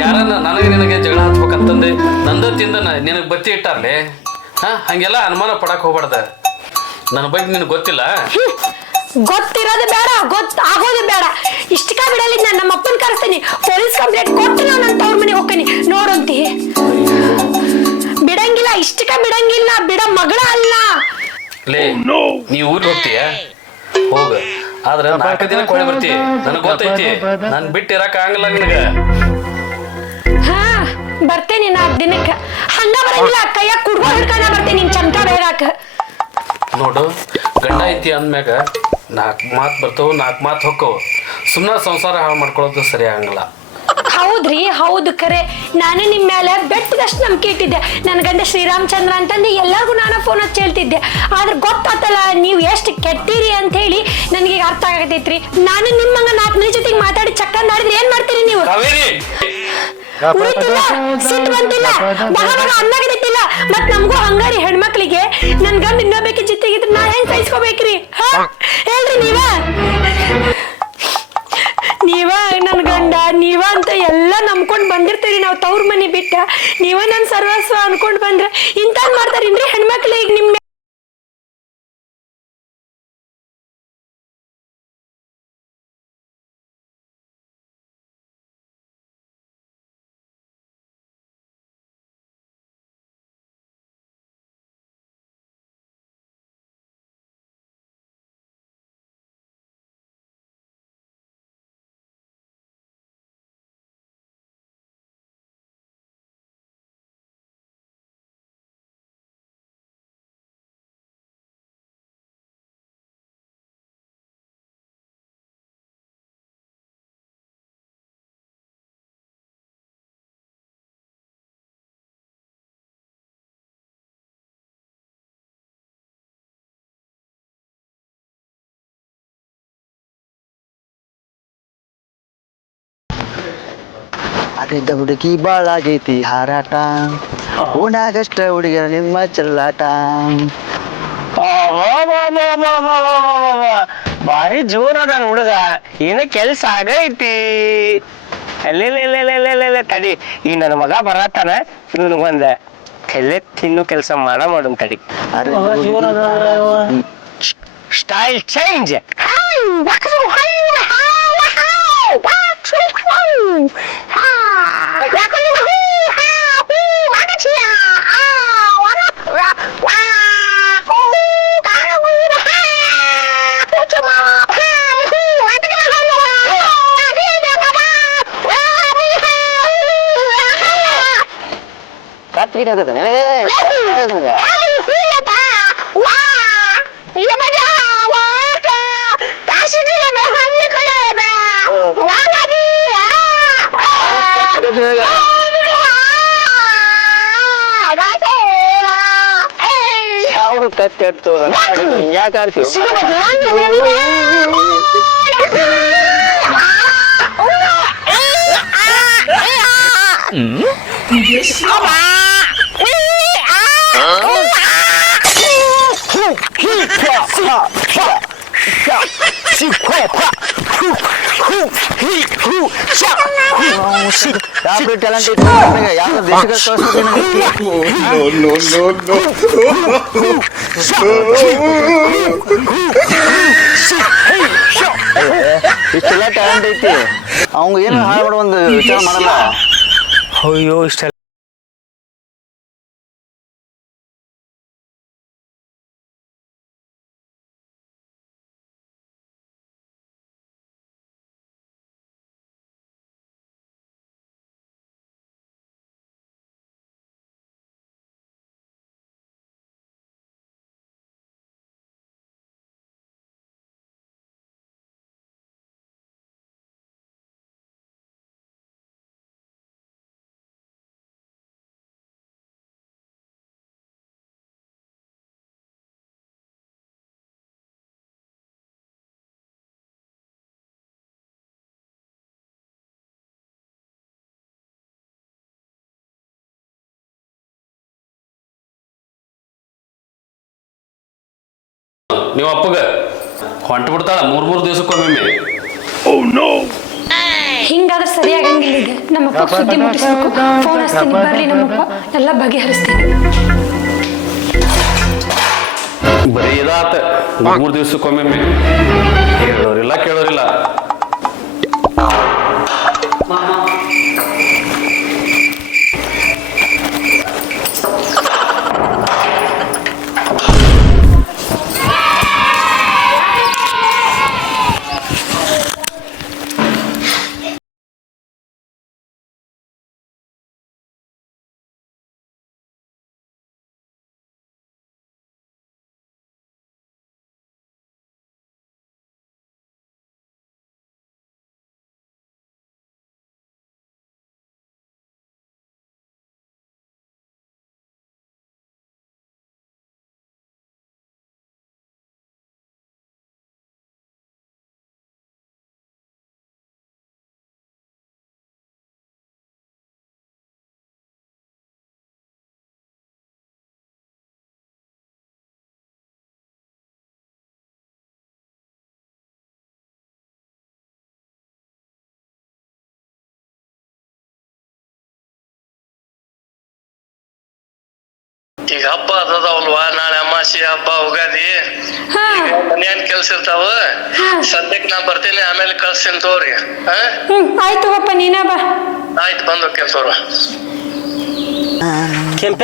ಯಾರನ್ನ ನಿನಗೆ ಜಗಳ ಹಚ್ಬೇಕಂತಂದೆ ನಂದತ್ತಿಂದ ನಿನಗೆ ಬತ್ತಿ ಇಟ್ಟಾರ್ಲೆ. ಹಂಗೆಲ್ಲ ಅನುಮಾನ ಪಡಕ್ ಹೋಗ್ಬಾರ್ದ. ನನ್ನ ಬಗ್ಗೆ ನಿನಗೆ ಗೊತ್ತಿಲ್ಲ. ಗೊತ್ತಿರೋದು ಬೇಡ, ಆಗೋದು ಬೇಡ. ಇಷ್ಟಕ್ಕ ಬಿಡಲಿದ್ ನಾನು ನಮ್ಮ ಅಪ್ಪನ ಕರೆಸ್ತೀನಿ. ಪೊಲೀಸ್ ಕಂಪ್ಲೇಂಟ್ ಕೊಟ್ಟು ನಾನು ನನ್ನ ತವ್ರ ಮನೆಗೆ ಹೋಗ್ತೀನಿ ನೋಡಂತಿ. ಬಿಡಂಗಿಲ್ಲ, ಇಷ್ಟಕ್ಕ ಬಿಡಂಗಿಲ್ಲ. ಬಿಡ ಮಗಳ ಅಲ್ಲ. ಲೇ, ನೀ ಊರಿಗೆ ಹೋಗ್ತೀಯ ಹೋಗ, ಆದ್ರೆ 4 ದಿನ ಕೊಳ್ಳೆ ಬರ್ತಿ. ನನಗೆ ಗೊತ್ತೈತಿ, ನಾನು ಬಿಟ್ಟು ಇರಕ್ ಆಗಲ್ಲ ನಿನಗ. ಹಾ, ಬರ್ತೇನಿ 4 ದಿನಕ್ಕೆ. ಹಂಗ ಬರಂಗಿಲ್ಲ, ಕೈಯಾಗ ಕುಡ್ಕೊಂಡು ಹಿಡ್ಕೊಂಡ ಬರ್ತೇನೆ ನಿನ್ ಚಮಟ ಬೇಗಾಕ. ನೋಡು, ಗಂಡ ಐತಿ ಅಂದ್ಮ್ಯಾಗ 4 ಮಾತು ಬರ್ತಾವ, 4 ಮಾತು ಹೊಕ್ಕವು. ಸುಮ್ಮನೆ ಸಂಸಾರ ಹಾಳು ಮಾಡ್ಕೊಳ್ಳೋದು ಸರಿ ಆಗಂಗಿಲ್ಲ. ಹೌದ್ರಿ, ಹೌದು ಕರೆ. ನಾನು ನಿಮ್ ಮೇಲೆ ಬೆಟ್ಟದಷ್ಟು ನಂಬಿಕೆ ಇಟ್ಟಿದ್ದೆ. ನನ್ನ ಗಂಡ ಶ್ರೀರಾಮಚಂದ್ರ ಅಂತಂದು ಎಲ್ಲರಿಗೂ ನಾನು ಫೋನ್ ಹಚ್ಚಿ ಹೇಳ್ತಿದ್ದೆ. ಆದ್ರೆ ಗೊತ್ತಾತಲ್ಲ ನೀವು ಎಷ್ಟು ಕೆಟ್ಟಿರಿ ಅಂತ ಹೇಳಿ ನನಗೆ ಈಗ ಅರ್ಥ ಆಗತೈತ್ರಿ. ನಾನು ನಿಮ್ಮಂಗ 4 ಮಂದಿ ಜೊತೆಗೆ ಮಾತಾಡಿ ಚಕ್ಕಂದ ಆಡಿದ್ರೆ ಏನ್ ಮಾಡ್ತೀರಿ ನೀವು? ಉಳಿತಿಲ್ಲ, ಸಿಟ್ಟು ಬಂತಿಲ್ಲ, ಬಗ ಅನ್ನಗದಿತ್ತಿಲ್ಲ. ಮತ್ ನಮಗೂ ಹಂಗಾರಿ ಹೆಣ್ಮಕ್ಳಿಗೆ ನನ್ ಗಂಡ ಇನ್ನೊಬ್ಬಾಕಿ ಜೊತೆಗಿದ್ರೆ ನಾ ಹೆಂಗ್ ಸಹಿಸ್ಕೋಬೇಕ್ರಿ? ಹೇಳ್ರಿ ನೀವ ನನ್ ಗಂಡ, ನೀವ ಅಂತ ಎಲ್ಲ ನಂಬ್ಕೊಂಡ್ ಬಂದಿರ್ತೀರಿ. ನಾವ್ ತವ್ರ ಮನಿ ಬಿಟ್ಟ ನೀವ ನನ್ ಸರ್ವಸ್ವ ಅನ್ಕೊಂಡ್ ಬಂದ್ರ ಇಂತಾದ್ ಮಾಡ್ತಾರೇನ್ರಿ ಹೆಣ್ಮಕ್ಳಿಗೆ? ನಿಮ್ ಅದಿದ್ದ ಹುಡುಗಿ ಬಾಳಾಗೈತಿ ಹಾರಾಟ, ಓಣಾಗಷ್ಟ ಹುಡುಗಿರ ನಿಮ್ಮ ಚೆಲ್ಲಾಟ. ಭಾರಿ ಜೋರದ ಹುಡುಗ, ಏನ ಕೆಲ್ಸ ಆಗೈತಿ. ಅಲ್ಲೆಲ್ಲ ತಡಿ, ಈ ನನ್ನ ಮಗ ಬರತ್ತಾನ, ಒಂದ ಕಲ್ಲೆ ತಿನ್ನು ಕೆಲಸ ಮಾಡು ತಡಿ. Style change. ಕತ್ತೆತ್ತು ಯಾಕಾಡ್ತೀವಿ? ಟ್ಯಾಲೆಂಟ್ ಯಾವ ಇಷ್ಟೆಲ್ಲ ಟ್ಯಾಲೆಂಟ್ ಐತಿ. ಅವಂಗ ಏನು ಹಾಳು ಮಾಡೋ ಒಂದು ವಿಚಾರ ಮಾಡಲ್ಲ. ಅಯ್ಯೋ ಇಷ್ಟ ನೀವು ಅಪ್ಪಗ ಹೊಂಟು ಬಿಡ್ತಾಳ 3 ದಿವಸಕ್ಕೊಮ್ಮೆ. ಹಿಂಗಾದ್ರೆ ಸರಿ ಆಗಂಗಿಲ್ಲ. ಈಗ ನಮ್ಮಪ್ಪ ಸುದ್ದಿ ಮುಟ್ಟಿಸ್ಬೇಕು. ಫೋನ್ ಹಚ್ತೀನಿ, ಬರ್ಲಿ ನಮ್ಮಪ್ಪ, ಎಲ್ಲ ಬಗೆಹರಿಸ್ತೀನಿ. ಬರೀ ಇದಾತ 3 ದಿವಸಕ್ಕೊಮ್ಮೆ ಹೇಳೋರಿಲ್ಲ ಕೇಳೋರಿಲ್ಲ. ಈಗ ಹಬ್ಬ ಅದಲ್ವಾ, ನಾಳೆ ಅಮಾಸಿ ಹಬ್ಬ ಉಗಾದಿ, ಮನ್ಯಾನ್ ಕೆಲ್ಸ ಇರ್ತಾವ. ಸದ್ಯಕ್ಕೆ ನಾ ಬರ್ತೀನಿ, ಆಮೇಲೆ ಕಳ್ಸ್ತೀನಿ ತೋರಿ. ಆಯ್ತು ಅಪ್ಪ, ನೀನ ಬಾ. ಆಯ್ತು, ಬಂದು ಕೆಲ್ಸವ್ರ. ಕೆಂಪ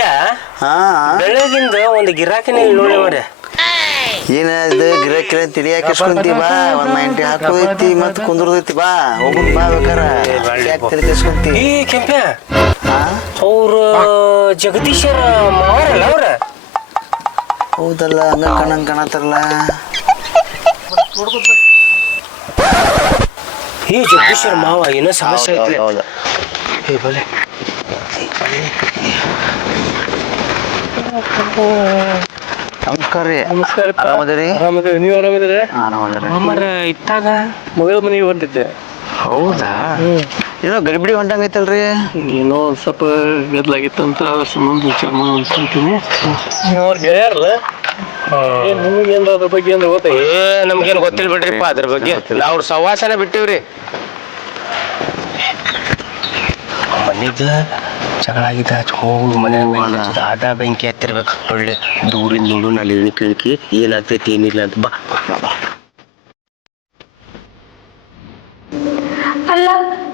ಬೆಳಗಿಂದ ಒಂದು ಗಿರಾಕಿನ ನೋಡಿ ಮಾರ್ರೆ. ಏನದು ಗಿರಾಕಿ ತಿರಿಯಾಕ ಕುಂತಿ ಬಾ, 190 ಹಾಕೋದೈತಿ ಮತ್ ಕುಂದ್ರದೈತಿ ಬಾ, ಹೋಗುನ್ ಬಾ ಬೇಕಾರ. ಯಾಕೆ ತಿರ್ಗಿಸ್ಕೊಂತಿ? ಈ ಕೆಂಪ ಅವ್ರ ಜಗದೀಶರ ಮಾವರಲ್ಲ ಅವ್ರ? ಹೌದಲ್ಲ, ಹಂಗ ಕಣಂಗ್ ಕಾಣತಾರಲ್ಲ. ಈ ಜಗದೀಶರ ಮಾವ ಏನೋ ಸಮಸ್ಯೆ ಐತಿ. ಏ ಬಲೆ ನಮಸ್ಕಾರ ರೀ. ನಮಸ್ಕಾರ. ಆರಾಮದಿರಿ? ಆರಾಮದಿರಿ, ನೀವು ಆರಾಮದಿರಿ? ಆರಾಮದಿರಿ. ಇತ್ತಾಗ ಮೊಬೈಲ್ ಮನೆಗೆ ಹೊಂಟಿದ್ದೆ. ಹೌದಾ? ಏನೋ ಗಡಿಬಿಡಿ ಹೊಂಟಂಗೈತಲ್ರಿ? ಏನೋ ಒಂದ್ ಸ್ವಲ್ಪ ಗದ್ಲಾಗಿತ್ತಂತ ಅದ್ರ ಸಂಬಂಧ ವಿಚಾರ ಮಾಡ್ತೀನಿ. ಅವ್ರ ಗೆಳೆಯಾರಲ್ಲ, ನಿಮಗೇನ್ರ ಅದ್ರ ಬಗ್ಗೆ ಏನ್ರ ಗೊತ್ತ? ನಮ್ಗೇನು ಗೊತ್ತಿಲ್ಲ ಬಿಡ್ರಿಪ್ಪ ಅದ್ರ ಬಗ್ಗೆ. ಅವ್ರ ಸವಾಸನ ಬಿಟ್ಟಿವ್ರಿ. ಮನೆಗ ಜಗಳ ಆಗಿದ್ದ ಹೋಗಿ ಮನೆ ಆದ ಬೆಂಕಿ ಹತ್ತಿರ್ಬೇಕು. ಒಳ್ಳೆ ದೂರಿಂದ ನೋಡು, ನಲ್ಲಿ ಕೇಳಿಕಿ ಏನಾಗ್ತೈತಿ ಏನಿಲ್ಲ ಅಂತ. ಬಾ ಅಲ್ಲ,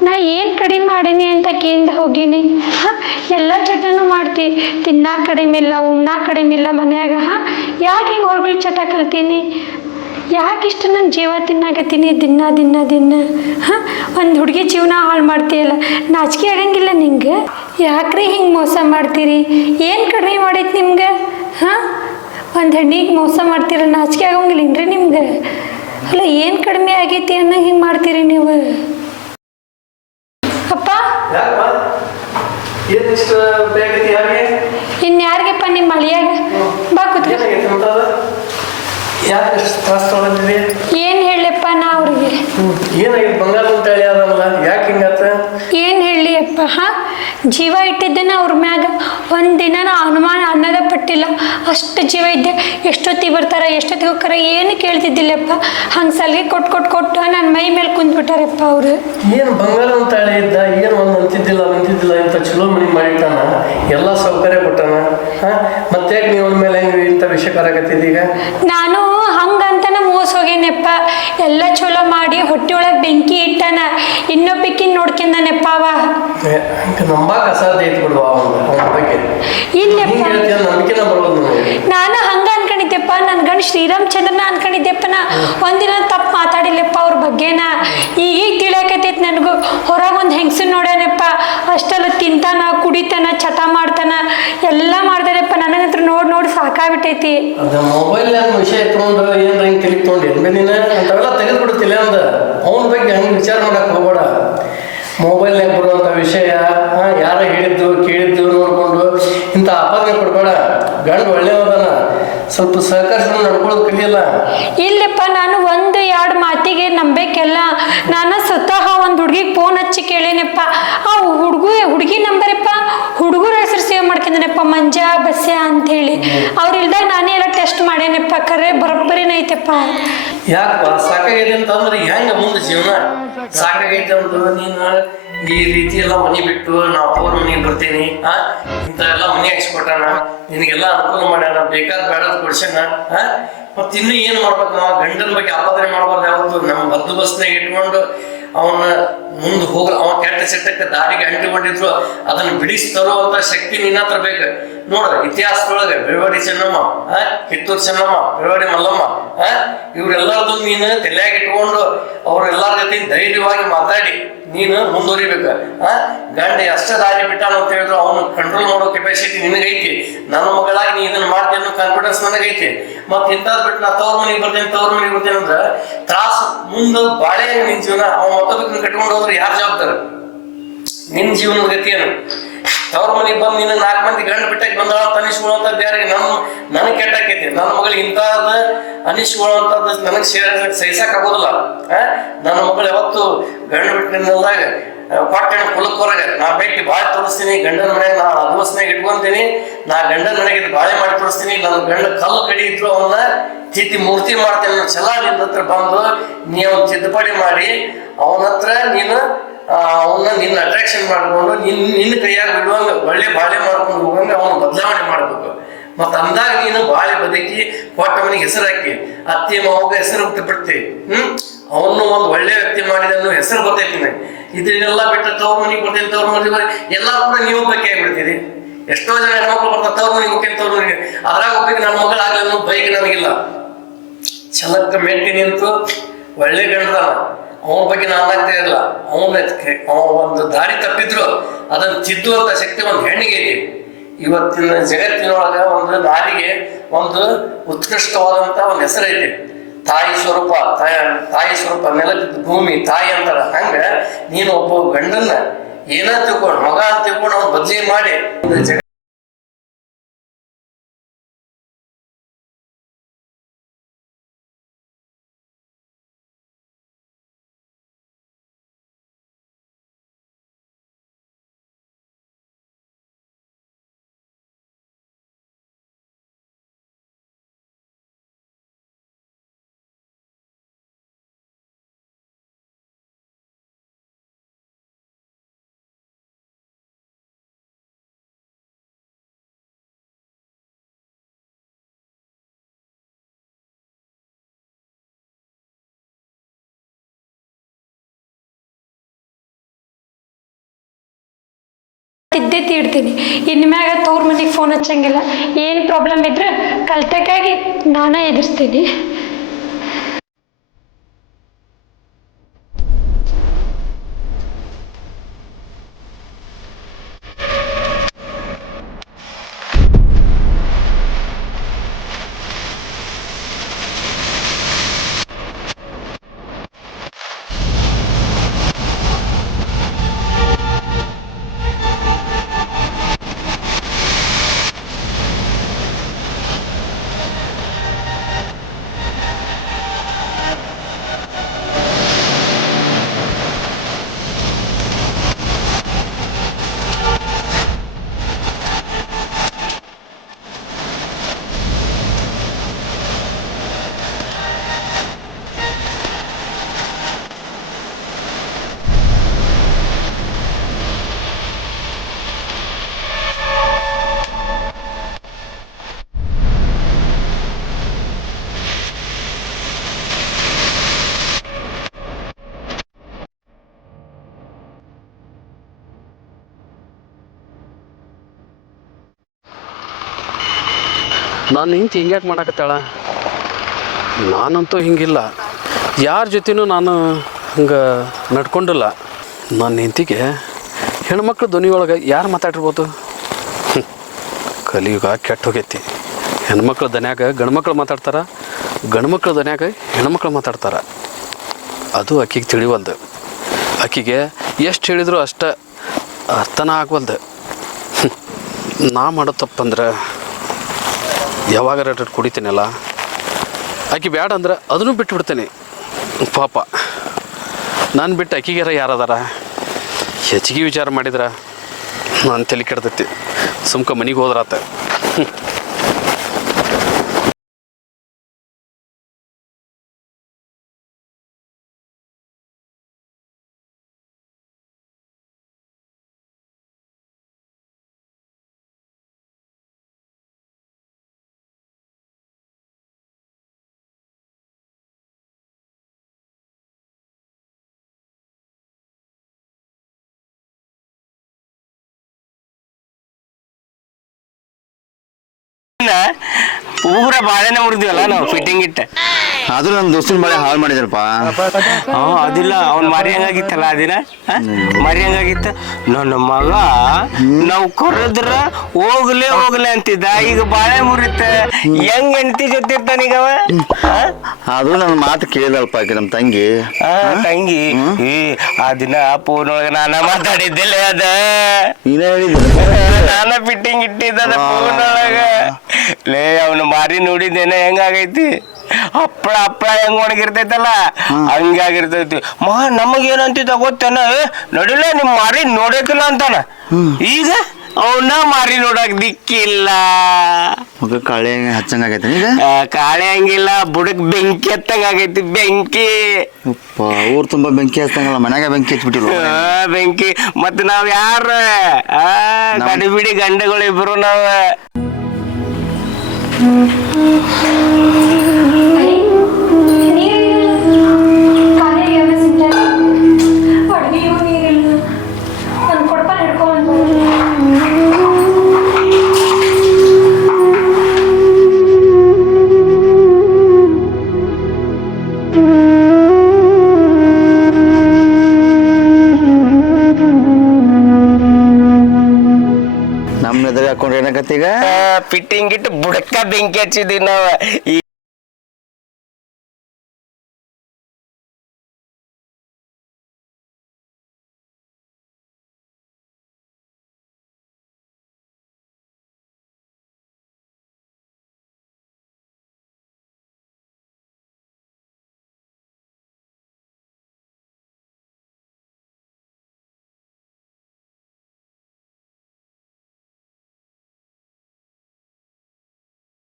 ನಾ ಏನು ಕಡಿಮೆ ಮಾಡೀನಿ ಅಂತ ಕೇಂದ್ರ ಹೋಗೀನಿ. ಎಲ್ಲ ಚಟನೂ ಮಾಡ್ತಿ, ತಿನ್ನಾ ಕಡಿಮೆ ಇಲ್ಲ, ಉಣ್ಣಾ ಕಡಿಮೆ ಇಲ್ಲ ಮನ್ಯಾಗ. ಯಾಕೆ ಹಿಂಗೆ ಹೊರಗಡೆ ಚಟ ಕಲ್ತೀನಿ? ಯಾಕಿಷ್ಟು ನನ್ನ ಜೀವ ತಿನ್ನಾಕತ್ತೀನಿ ದಿನ ದಿನ ದಿನ? ಒಂದು ಹುಡುಗಿ ಜೀವನ ಹಾಳು ಮಾಡ್ತೀಯಲ್ಲ, ನಾಚಿಕೆ ಆಗಂಗಿಲ್ಲ ನಿಂಗೆ? ಯಾಕ್ರಿ ಹಿಂಗೆ ಮೋಸ ಮಾಡ್ತೀರಿ? ಏನು ಕಡಿಮೆ ಮಾಡೈತಿ ನಿಮ್ಗೆ? ಒಂದು ಹೆಣ್ಣಿಗೆ ಮೋಸ ಮಾಡ್ತೀರ, ನಾಚಿಕೆ ಆಗಂಗಿಲ್ಲನ್ರಿ ನಿಮ್ಗೆ? ಅಲ್ಲ, ಏನು ಕಡಿಮೆ ಆಗೈತಿ ಅನ್ನೋ ಹಿಂಗೆ ಮಾಡ್ತೀರಿ ನೀವು? ಅಪ್ಪ, ಇನ್ಯಾರಿಗಪ್ಪ ನಿಮ್ಮ ಅಳಿಯಾಗ? ಬಾ ಕೂತ್ರಿ. ಏನ್ ಹೇಳಪ್ಪ ನಾ ಅವ್ರಿಗೆ? ಏನಾಗಿತ್ತು? ಬಂಗಾರ ಅಂತ ಹೇಳಿ ಅದಲ್ಲ, ಯಾಕೆ ಹಿಂಗತ್ತ? ಏನ್ ಹೇಳಿ ಅಪ್ಪ? ಜೀವ ಇಟ್ಟಿದ್ದೇನೆ ಅವ್ರ ಮ್ಯಾಗ. ಒಂದಿನ ನಾ ಅನುಮಾನ ಅನ್ನೋದ ಪಟ್ಟಿಲ್ಲ. ಅಷ್ಟು ಜೀವ ಇದ್ದೆ. ಎಷ್ಟೊತ್ತಿಗೆ ಬರ್ತಾರ, ಎಷ್ಟೊತ್ತಿಗೆ ಹೋಗ್ತಾರ ಏನು ಕೇಳ್ತಿದ್ದಿಲ್ಲಪ್ಪ. ಹಂಗೆ ಸಲಿಗೆ ಕೊಟ್ಟು ನನ್ನ ಮೈ ಮೇಲೆ ಕುಂತ್ಬಿಟ್ಟಾರಪ್ಪ ಅವರು. ಏನು ಬಂಗಾರ ಅಂತ ಹೇಳಿ ಇದ್ದ, ಏನು ಒಂದು ಅಂತಿದ್ದಿಲ್ಲ ಇಂಥ ಚಲೋ ಮನೆ ಮಾಡಿಟ್ಟಾನ, ಎಲ್ಲ ಸೌಕರ್ಯ ಕೊಟ್ಟಾನ. ಮತ್ತೆ ನೀವು ಮೇಲೆ ಹೆಂಗೆ ಇಂಥ ವಿಷಯ ಕರಾಕತ್ತಿದ್ದೀಗ? ನಾನು ಹಂಗಂತನ ಮೋಸ ಹೋಗೇನಪ್ಪ. ಎಲ್ಲ ಚಲೋ ಮಾಡಿ ಹೊಟ್ಟೆ ಒಳಗೆ ಬೆಂಕಿ ಇಟ್ಟಾನ. ಇನ್ನೊಬ್ಬಿಕ್ಕಿನ ನೋಡ್ಕೊಂಡನಪ್ಪ ಅವ. ನಂಬಾಕ ಅಸಾಧ್ಯ ಐತಿ ಬಿಡುವ ಅವನ ಬಗ್ಗೆ. ಇಲ್ಲಪ್ಪ, ನಂಬಿಕೆನ ಬರೋದು. ನಾನು ಹಂಗ ಅನ್ಕೊಂಡಿದ್ದೆಪ್ಪ. ನನ್ನ ಗಂಡ ಶ್ರೀರಾಮಚಂದ್ರನ ಅನ್ಕೊಂಡಿದ್ದೆಪ್ಪ. ನಾ ಒಂದಿನ ತಪ್ಪು ಮಾತಾಡಿಲ್ಲಪ್ಪ ಅವ್ರ ಬಗ್ಗೆನ. ಈಗೀಗ ತಿಳಿಯಾಕತ್ತೈತಿ ನನಗೂ. ಹೊರಗೊಂದು ಹೆಂಗಸನ್ ನೋಡ್ಯಾನಪ್ಪ. ಅಷ್ಟೆಲ್ಲ ತಿಂತಾನ, ಕುಡಿತಾನ, ಚಟ ಮಾಡ್ತಾನ, ಎಲ್ಲ ಮಾಡ್ದಾರಪ್ಪ. ನನಗಂತ್ರ ನೋಡಿ ಸಾಕಾಗ್ಬಿಟ್ಟೈತಿ. ಮೊಬೈಲ್ ವಿಷಯ ತಗೊಂಡು ಏನ್ ಹಿಂಗೆ ತಿಳಿ ತಗೊಂಡು ನೀನು ಅಂಥವೆಲ್ಲ ತೆಗೆದುಬಿಡುತ್ತಿಲ್ಲ ಅಂದ. ಅವನ ಬಗ್ಗೆ ಹಂಗೆ ವಿಚಾರ ಮಾಡಕ್ ಹೋಗ್ಬೇಡ. ಮೊಬೈಲ್ನಾಗ ಬರುವಂಥ ವಿಷಯ ಯಾರ ಹೇಳಿದ್ದು ಕೇಳಿದ್ದು ನೋಡ್ಕೊಂಡು ಇಂಥ ಆಪಾದನೆ ಕೊಡ್ಬೇಡ. ಗಂಡು ಒಳ್ಳೆಯವದನ, ಸ್ವಲ್ಪ ಸಹಕರಿಸ್ಕೊಂಡು ನಡ್ಕೊಳ್ಳೋದು ಕಲಿಯಲ್ಲ. ಇಲ್ಲಪ್ಪ, ನಾನು 1-2 ಮಾತಿಗೆ ನಂಬೇಕೆಲ್ಲ. ನಾನು ಸ್ವತಃ ಒಂದು ಹುಡುಗಿಗೆ ಫೋನ್ ಹಚ್ಚಿ ಕೇಳೇನಪ್ಪ. ಆ ಹುಡುಗಿ ನಂಬರಪ್ಪ, ಹುಡುಗರ ಹೆಸರು ಸೇವ್ ಮಾಡ್ಕೊಂಡೇನಪ್ಪ, ಮಂಜಾ ಬಸ್ಯಾ ಅಂಥೇಳಿ. ಅವ್ರು ಇಲ್ದಾಗ ನಾನೇ ಎಲ್ಲ ಟೆಸ್ಟ್ ಮಾಡೇನಪ್ಪ. ಐತಪ್ಪ, ಕರೆ ಬರೋಬ್ಬರಿನ ಐತಪ್ಪ. ಯಾಕಪ್ಪ ಸಾಕಾಗೈತೆ ಅಂತಂದ್ರೆ ಹೆಂಗ ಮುಂದೆ ಜೀವನ? ಸಾಕಾಗೈತೆ ಅಂತ ನೀನು ಈ ರೀತಿ ಎಲ್ಲ ಮನೆ ಬಿಟ್ಟು ನಾವು ಅವ್ರ ಮನೆಗೆ ಬರ್ತೀನಿ, ಇಂಥವೆಲ್ಲ ಮನೆ ಹಾಕ್ಸ್ಕೊಟ್ಟಾನ, ನಿನಗೆಲ್ಲ ಅನುಕೂಲ ಮಾಡ್ಯಾನ, ಬೇಕಾದ ಬೇಡದ್ ಕೊಡ್ಸ್ಯಾನ. ಮತ್ತೆ ಇನ್ನು ಏನ್ ಮಾಡ್ಬೇಕು? ನಾವು ಗಂಡನ ಬಗ್ಗೆ ಆಪಾದನೆ ಮಾಡ್ಬಾರ್ದು. ಯಾವತ್ತು ನಮ್ಮ ಬಂದೋಬಸ್ತ್ನಾಗ ಇಟ್ಕೊಂಡು ಅವನ್ನ ಮುಂದೆ ಅವ ಕೆಟ್ಟ ಸಿಟ್ಟಕ್ಕೆ ದಾರಿಗೆ ಅಂಟಿಕೊಂಡಿದ್ರು ಅದನ್ನ ಬಿಡಿಸಿ ತರುವಂತ ಶಕ್ತಿ ನಿನ್ನ ಹತ್ರ ಬೇಕು. ನೋಡ್ರ ಇತಿಹಾಸದೊಳಗೆ ಬೆಳವಾಡಿ ಚೆನ್ನಮ್ಮ, ಕಿತ್ತೂರು ಚೆನ್ನಮ್ಮ, ಬೆಳವಾಡಿ ಮಲ್ಲಮ್ಮ, ಇವ್ರೆಲ್ಲರದು ನೀನು ತಲೆಯಾಗಿ ಇಟ್ಕೊಂಡು ಅವ್ರೆಲ್ಲರ ಜೊತೆ ಧೈರ್ಯವಾಗಿ ಮಾತಾಡಿ ನೀನು ಮುಂದುವರಿಬೇಕು. ಗಂಡ ಎಷ್ಟ ದಾರಿ ಬಿಟ್ಟಾನ ಅಂತ ಹೇಳಿದ್ರು ಅವನು ಕಂಟ್ರೋಲ್ ಮಾಡೋ ಕೆಪಾಸಿಟಿ ನಿನಗೈತಿ. ನನ್ನ ಮಗಳಾಗಿ ನೀ ಇದನ್ನ ಮಾಡ್ತೀನಿ ಅನ್ನೋ ಕಾನ್ಫಿಡೆನ್ಸ್ ನನಗೈತಿ. ಮತ್ತೆ ಇಂಥದ್ ಬಿಟ್ಟು ನಾ ತವ್ರ ಮನೆಗೆ ಬರ್ತೇನೆ ಅಂದ್ರೆ ತ್ರಾಸು ಮುಂದೆ ಬಾಳೆ ನಿನ್ ಜೀವನ. ಅವ ಮತ್ತೊಬ್ಬ ಕಟ್ಕೊಂಡು ಹೋದ್ರೆ ಯಾರು ಜವಾಬ್ದಾರ? ನಿನ್ ಜೀವನದ ಗತಿ ಏನು? ತವ್ರ ಮನೆಗೆ ಬಂದು ನಿನ್ನ 4 ಮಂದಿ ಗಂಡು ಬಿಟ್ಟಕ್ಕೆ ಬಂದ ಅನಿಸ್ಕೊಳ್ಳುವಂಥದ್ದು ಯಾರಿಗೆ? ನನಗೆ ಕೆಟ್ಟಾಕೈತಿ. ನನ್ನ ಮಗಳಿಗೆ ಇಂಥದ್ದು ಅನಿಸ್ಕೊಳ್ಳುವಂಥದ್ದು ನನಗೆ ಸಹಿಸಕ್ ಆಗೋದಿಲ್ಲ. ನನ್ನ ಮಗಳು ಯಾವತ್ತು ಗಂಡು ಬಿಟ್ಟಿನಲ್ದಾಗ ಕೊಟ್ಟೆಣ ಕುಲಕ್ ಹೊರಗೆ ನಾ ಬೇಕಿ ಬಾಳೆ ತೋರಿಸ್ತೀನಿ, ಗಂಡನ ಮನೆಗೆ ನಾ ಅನುಭವಸ್ನಾಗ ಇಟ್ಕೊಂತೀನಿ, ನಾ ಗಂಡನ ಮನೆಗೆ ಬಾಳೆ ಮಾಡಿ ತೋರಿಸ್ತೀನಿ, ನನ್ನ ಗಂಡ ಕಲ್ಲು ಕಡಿ ಇದ್ರು ಅವನ್ನ ತಿದ್ದಿ ಮೂರ್ತಿ ಮಾಡ್ತೇನೆ ಅನ್ನೋ ಛಲ ನಿನ್ನ ಹತ್ರ ಬಂದು ನೀವು ತಿದ್ದುಪಡಿ ಮಾಡಿ ಅವನ ಹತ್ರ ನೀನು ಅವನ್ನ ನಿನ್ನ ಅಟ್ರಾಕ್ಷನ್ ಮಾಡ್ಕೊಂಡು ನಿನ್ನ ಕೈಯಾಗ ಬಿಡುವಂಗ ಒಳ್ಳೆ ಬಾಳೆ ಮಾಡ್ಕೊಂಡು ಹೋಗಂಗ ಅವನು ಬದಲಾವಣೆ ಮಾಡ್ಬೇಕು. ಮತ್ತ ಅಂದಾಗ ನೀನು ಬಾಳೆ ಬದುಕಿ ಕೊಟ್ಟ ಮನೆಗೆ ಹೆಸರು ಹಾಕಿ ಅತ್ತಿ ಮಾವಗ ಹೆಸರು ಹುಟ್ಟಿ ಬಿಡ್ತೀವಿ. ಅವನು ಒಂದು ಒಳ್ಳೆ ವ್ಯಕ್ತಿ ಮಾಡಿದನ್ನು ಹೆಸರು ಬರ್ತೈತಿ. ಇದನ್ನೆಲ್ಲ ಬಿಟ್ಟು ತವ್ರ ಮನೆಗೆ ಬರ್ತೇನೆ, ತವ್ರ ಮನೆಗೆ ಎಲ್ಲರೂ ಕೂಡ ನೀವು ಒಬ್ಬಕ್ಕೆ ಆಗಿಬಿಡ್ತೀರಿ. ಎಷ್ಟೋ ಜನ ಹೆಣ್ಮಕ್ಳು ಬರ್ತಾರೆ ತವ್ರ ಮನೆಗೆ ಹೋಗ್ತೇನೆ, ತವ್ರ ಮನೆಗೆ. ಅದ್ರಾಗ ಒಬ್ಬಕ್ಕೆ ನನ್ನ ಮಗಳಾಗಲಿ ಅನ್ನೋ ಬೈಕ್ ನನಗಿಲ್ಲ. ಛಲಕ್ಕ ಮೆಟ್ಟಿ ನಿಂತು ಒಳ್ಳೆ ಗಂಡದಾನ, ಅವನ ಬಗ್ಗೆ ನಾನು ಆಗ್ತಾ ಇರಲ್ಲ. ಅವನ ಒಂದು ದಾರಿ ತಪ್ಪಿದ್ರು ಅದನ್ನು ತಿದ್ದುವಂತ ಶಕ್ತಿ ಒಂದು ಹೆಣ್ಣಿಗೆ ಐತಿ. ಇವತ್ತಿನ ಜಗತ್ತಿನೊಳಗ ಒಂದು ನಾರಿಗೆ ಒಂದು ಉತ್ಕೃಷ್ಟವಾದಂತ ಒಂದು ಹೆಸರೈತಿ. ತಾಯಿ ಸ್ವರೂಪ, ತಾಯಿ ಸ್ವರೂಪ, ನೆಲದ ಭೂಮಿ ತಾಯಿ ಅಂತಾರ. ಹಂಗ ನೀನು ಒಬ್ಬ ಗಂಡನ್ನ ಏನ ತಿಳ್ಕೊಂಡು ಮಗ ಅಂತ ತಿಳ್ಕೊಂಡು ಅವ್ನು ಬದಲಿ ಮಾಡಿ ತಿದ್ದೇ ತೀಡ್ತೀನಿ. ಇನ್ನು ಮ್ಯಾಗ ತವ್ರ ಮನೆಗೆ ಫೋನ್ ಹಚ್ಚಂಗಿಲ್ಲ. ಏನು ಪ್ರಾಬ್ಲಮ್ ಇದ್ರೆ ಕಲ್ತಕ್ಕಾಗಿ ನಾನೇ ಎದುರಿಸ್ತೀನಿ. ನಾನು ನಿಂತು ಹಿಂಗ್ಯಾಕೆ ಮಾಡಾಕತ್ತಾಳ? ನಾನಂತೂ ಹಿಂಗಿಲ್ಲ, ಯಾರ ಜೊತೆನೂ ನಾನು ಹಂಗೆ ನಡ್ಕೊಂಡಿಲ್ಲ. ನನ್ನ ಹೆಂಡತಿಗೆ ಹೆಣ್ಮಕ್ಳು ಧ್ವನಿಯೊಳಗೆ ಯಾರು ಮಾತಾಡಿರ್ಬೋದು? ಕಲಿಯುಗ ಕೆಟ್ಟ ಹೋಗೈತಿ. ಹೆಣ್ಮಕ್ಳು ದನ್ಯಾಗ ಗಂಡ್ಮಕ್ಳು ಮಾತಾಡ್ತಾರೆ, ಗಂಡ್ಮಕ್ಳು ದನ್ಯಾಗ ಹೆಣ್ಮಕ್ಳು ಮಾತಾಡ್ತಾರೆ. ಅದು ಆಕಿಗೆ ತಿಳಿವಲ್ದು. ಆಕಿಗೆ ಎಷ್ಟು ಹೇಳಿದ್ರು ಅಷ್ಟ ಅರ್ಥನ ಆಗ್ವಲ್ದು. ನಾ ಮಾಡೋ ತಪ್ಪಂದ್ರೆ ಯಾವಾಗಾರ ಕುಡಿತೀನಲ್ಲ, ಆಕೆ ಬೇಡ ಅಂದ್ರೆ ಅದನ್ನು ಬಿಟ್ಟು ಬಿಡ್ತೇನೆ. ಪಾಪ ನಾನು ಬಿಟ್ಟು ಆಕಿಗಾರ ಯಾರದಾರ? ಹೆಚ್ಚಿಗೆ ವಿಚಾರ ಮಾಡಿದ್ರೆ ನಾನು ತಲೆ ಕೆಡ್ತೈತಿ. ಸುಮ್ಕ ಮನೆಗೆ ಹೋದ್ರಾತ. ಬಾಳೆನೆ ಮುರಿದ್ವಲ್ಲ ನಾವು ಫಿಟ್ಟಿಂಗ್ ಇಟ್ಟ. ಆದ್ರೂ ನನ್ನ ದೋಸ್ತಿನ ಬಾಳೆ ಹಾಳು ಮಾಡಿದ್ರಪ್ಪ. ಅದಿಲ್ಲ ಅವ್ನ್ ಮರಿ ಹಂಗಾಗಿತ್ತಲ್ಲ ಅದಿನ ಮರಿ ಹಂಗಾಗಿತ್ತ. ನನ್ನ ಮಗ ನಾವು ಕರೆದ್ರ ಹೋಗ್ಲೆ ಅಂತಿದ್ದ, ಈಗ ಬಾಳೆ ಮುರಿತ ಹೆಂಗ್ ಹೆಂಡತಿ ಜೊತೆ ಇರ್ತಾನೀಗವ. ಆದ್ರೂ ನನ್ನ ಮಾತು ಕೇಳಿದಲ್ಪ ಆಕೆ ನಮ್ಮ ತಂಗಿ. ತಂಗಿ ಆ ದಿನ ಫೋನ್ ಒಳಗ ನಾನ ಮಾತಾಡಿದ್ದಿಲ್ಲ ಅದ, ನೀನೇ ಹೇಳಿದ್ದೆ. ನಾನ ಫಿಟ್ಟಿಂಗ್ ಇಟ್ಟಿದ್ದ ಫೋನ್ ಒಳಗ. ಲೇ ಅವನು ಮಾರಿ ನೋಡಿದ್ದೇನೆ ಹೆಂಗಾಗೈತಿ, ಹಪ್ಪಳ ಹೆಂಗ್ ಒಣಗಿರ್ತೈತಲ್ಲ ಹಂಗಾಗಿರ್ತೈತಿ. ನಮಗೇನಂತಿದ್ದ ಗೊತ್ತೇನ, ನಡಿಲ್ಲ ನಿಮ್ ಮಾರಿ ನೋಡಕಿಲ್ಲ ಅಂತಾನ. ಈಗ ಅವನ್ನ ಮಾರಿ ನೋಡಕ್ ದಿಕ್ಕಿಲ್ಲ. ಮಗ ಕಾಳೆ ಹಚ್ಚಂಗಾಗೈತೆ ಈಗ. ಕಾಳೆ ಹಂಗಿಲ್ಲ, ಬುಡಕ್ ಬೆಂಕಿ ಹತ್ತಂಗ ಆಗೈತಿ. ಬೆಂಕಿ ಊರ್ ತುಂಬಾ ಬೆಂಕಿ ಹಚ್ಚಂಗಲ್ಲ, ಮನ್ಯಾಗ ಬೆಂಕಿ ಹಚ್ಬಿಟ್ಟಿಲ್ಲ. ಬೆಂಕಿ ಮತ್ ನಾವ್ ಯಾರ ಗಡಿಬಿಡಿ ಗಂಡಗಳಿಬ್ರು ನಾವ್. ನಮ್ಮ ಎದುರು ಹಾಕೊಂಡ್ರೆ ಏನಾಗತ್ತೆ ಈಗ? ಫಿಟ್ಟಿಂಗ್ ಇಟ್ಟು ಬುಡಕ್ಕ ಬೆಂಕಿ ಹಚ್ಚಿದೀವಿ ನಾವ್.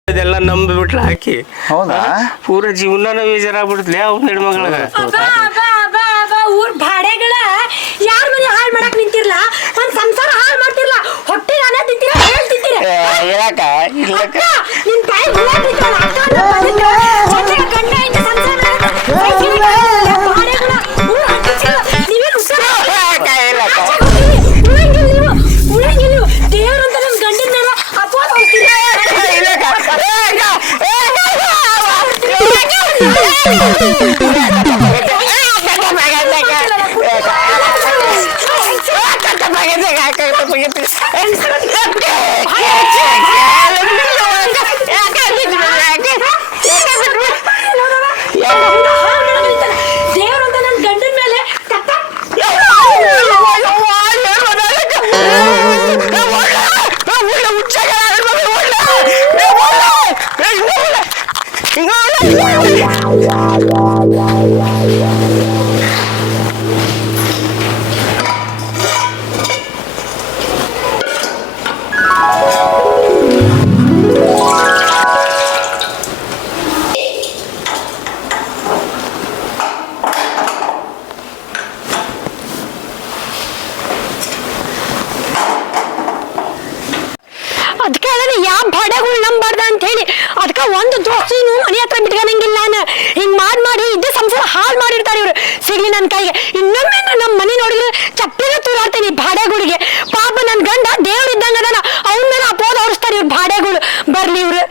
ಇದೆಲ್ಲ ನಂಬಿಬಿಟ್ಲ ಹಾಕಿ. ಹೌದಾ? ಪೂರ ಜೀವನ ಬೇಜಾರಾಗ್ಬಿಡ್ತಲೇ ಅವ್ನ ಹೆಣ್ಮಗಳ. ಊರ್ ಭಾಡೆಗಳ ಯಾರ ಮನೆ ಹಾಳು ಮಾಡಕ್ ನಿಂತಿರ್ಲ, ಒಂದ್ ಸಂಸಾರ ಹಾಳು ಮಾಡ್ತಿರ್ಲ, ಹೊಟ್ಟೆ ಅನ್ನ ತಿಂತೀರ ಹೇಳ್ತಿದ್ದೀರ. ಹೇಳಕ ಇಲ್ಲಕ ನಿನ್ ತಾಯಿ ಗಂಡ ಇಂದ ಸಂಸಾರ ದೇವ್ರಂತ ನನ್ ಗಂಡನ ಮೇಲೆ ಅಪೋಸ್ ಹೋಗ್ತೀರಿ. ದೇವ್ರಂತ ನನ್ ಗಂಡನ ಮೇಲೆ ಅದಕ್ಕೆ ಯಾವ ಭಾಡೆಗಳು ನಂಬಾರ್ದ ಅಂತ ಹೇಳಿ ಅದಕ್ಕೆ ಒಂದು ದೋಸ್ತಿನೂ ಮನೆ ಹತ್ರ ಬಿಟ್ಕೊಳಂಗಿಲ್ಲ. ನಾನು ಹಿಂಗ್ ಮಾಡಿ ಇದ್ದೇ ಸಂಸಾರ ಹಾಳು ಮಾಡಿರ್ತಾರೆ ಇವ್ರು. ಸಿಗ್ಲಿ ನನ್ನ ಕೈಗೆ ಇನ್ನೊಮ್ಮೆ ನಮ್ಮ ಮನೆ ನೋಡಿದ್ರೆ ಚಪ್ಪಿನ ತೂರಾಡ್ತೀನಿ ಭಾಡೆಗಳಿಗೆ. ಪಾಪ ನನ್ನ ಗಂಡ ದೇವ್ರ ಇದ್ದಂಗ ಅದಾನ, ಅವನ ಮೇಲೆ ಅಪೋದ ಹೊರಿಸ್ತಾರೆ ಇವ್ರು ಭಾಡೆಗಳು. ಬರ್ಲಿ ಇವ್ರು.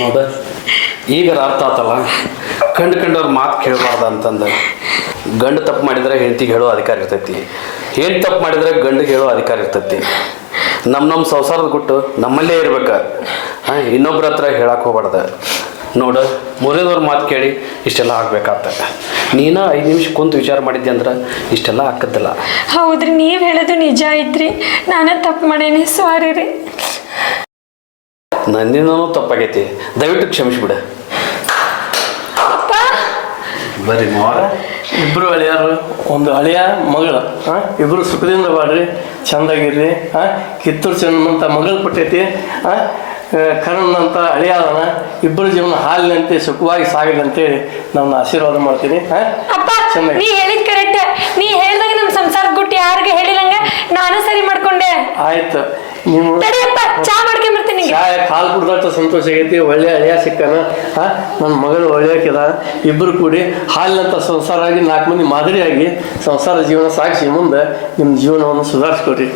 ನೋಡ ಈಗ ಅರ್ಥ ಆತಲ್ಲ, ಕಂಡವ್ರ ಮಾತು ಕೇಳಬಾರ್ದು ಅಂತಂದ. ಗಂಡು ತಪ್ಪು ಮಾಡಿದ್ರೆ ಹೆಂಡತಿಗೆ ಹೇಳೋ ಅಧಿಕಾರ ಇರ್ತೈತಿ, ಹೆಣ್ಣು ತಪ್ಪು ಮಾಡಿದ್ರೆ ಗಂಡಿಗೆ ಹೇಳೋ ಅಧಿಕಾರ ಇರ್ತೈತಿ. ನಮ್ಮ ಸಂಸಾರದ ಗುಟ್ಟು ನಮ್ಮಲ್ಲೇ ಇರ್ಬೇಕು, ಇನ್ನೊಬ್ರ ಹತ್ರ ಹೇಳಕ್ಕೆ ಹೋಗ್ಬಾರ್ದು. ನೋಡು, ಮೂರನೇದವ್ರ ಮಾತು ಕೇಳಿ ಇಷ್ಟೆಲ್ಲ ಆಗ್ಬೇಕಾಗ್ತ. ನೀನ 5 ನಿಮಿಷ ಕುಂತು ವಿಚಾರ ಮಾಡಿದ್ದೆ ಅಂದ್ರೆ ಇಷ್ಟೆಲ್ಲ ಆಗ್ತದಿಲ್ಲ. ಹೌದ್ರಿ, ನೀವು ಹೇಳೋದು ನಿಜ ಐತ್ರಿ. ನಾನೇ ತಪ್ಪು ಮಾಡೇನಿ, ಸಾರಿ ರೀ. ನನ್ನಿಂದನೂ ತಪ್ಪಾಗೈತಿ, ದಯವಿಟ್ಟು ಕ್ಷಮಿಸ್ಬಿಡ. ಬರ್ರಿ ಮಾವ. ಇಬ್ಬರು ಹಳೆಯರು ಒಂದು ಹಳೆಯ ಮಗಳ ಇಬ್ಬರು ಸುಖದಿಂದ ಬಾಡ್ರಿ, ಚಂದಾಗಿರ್ರಿ. ಕಿತ್ತೂರು ಚೆನ್ನಂತ ಮಗಳು ಕೊಟ್ಟೈತಿ, ಕರಣ್ ಅಂತ ಹಳೆಯದನ. ಇಬ್ಬರು ಜೀವನ ಹಾಲಿನಂತೆ ಸುಖವಾಗಿ ಸಾಗಲಿ ಅಂತೇಳಿ ನಾನು ಆಶೀರ್ವಾದ ಮಾಡ್ತೀನಿ. ಅಪ್ಪ ನೀ ಹೇಳಿದ್ ಕರೆಕ್ಟ್. ನೀ ಹೇಳ್ದಾಗ ನಮ್ಮ ಸಂಸಾರ ಗುಟ್ಟು ಯಾರಿಗೆ ಹೇಳಿಲ್ಲಂಗ ನಾನು ಸರಿ ಮಾಡ್ಕೊಂಡೆ. ಆಯ್ತು, ನೀವು ತಡಿಯಪ್ಪ, ಚಾ ಮಾಡ್ಕೊಂಬರ್ತೀನಿ. ಚಾಯ ಕಾಲು ಕುಡ್ದಷ್ಟು ಸಂತೋಷ ಆಗೈತಿ. ಒಳ್ಳೆ ಹಳೆಯ ಸಿಕ್ಕನ, ನನ್ನ ಮಗಳು ಒಳ್ಳೆಕಿದ. ಇಬ್ಬರು ಕೂಡಿ ಹಾಲಿನಂತ ಸಂಸಾರ ಆಗಿ 4 ಮಂದಿ ಮಾದರಿಯಾಗಿ ಸಂಸಾರ ಜೀವನ ಸಾಗಿಸಿ ಮುಂದೆ ನಿಮ್ಮ ಜೀವನವನ್ನು ಸುಧಾರಿಸ್ಕೊಡ್ರಿ.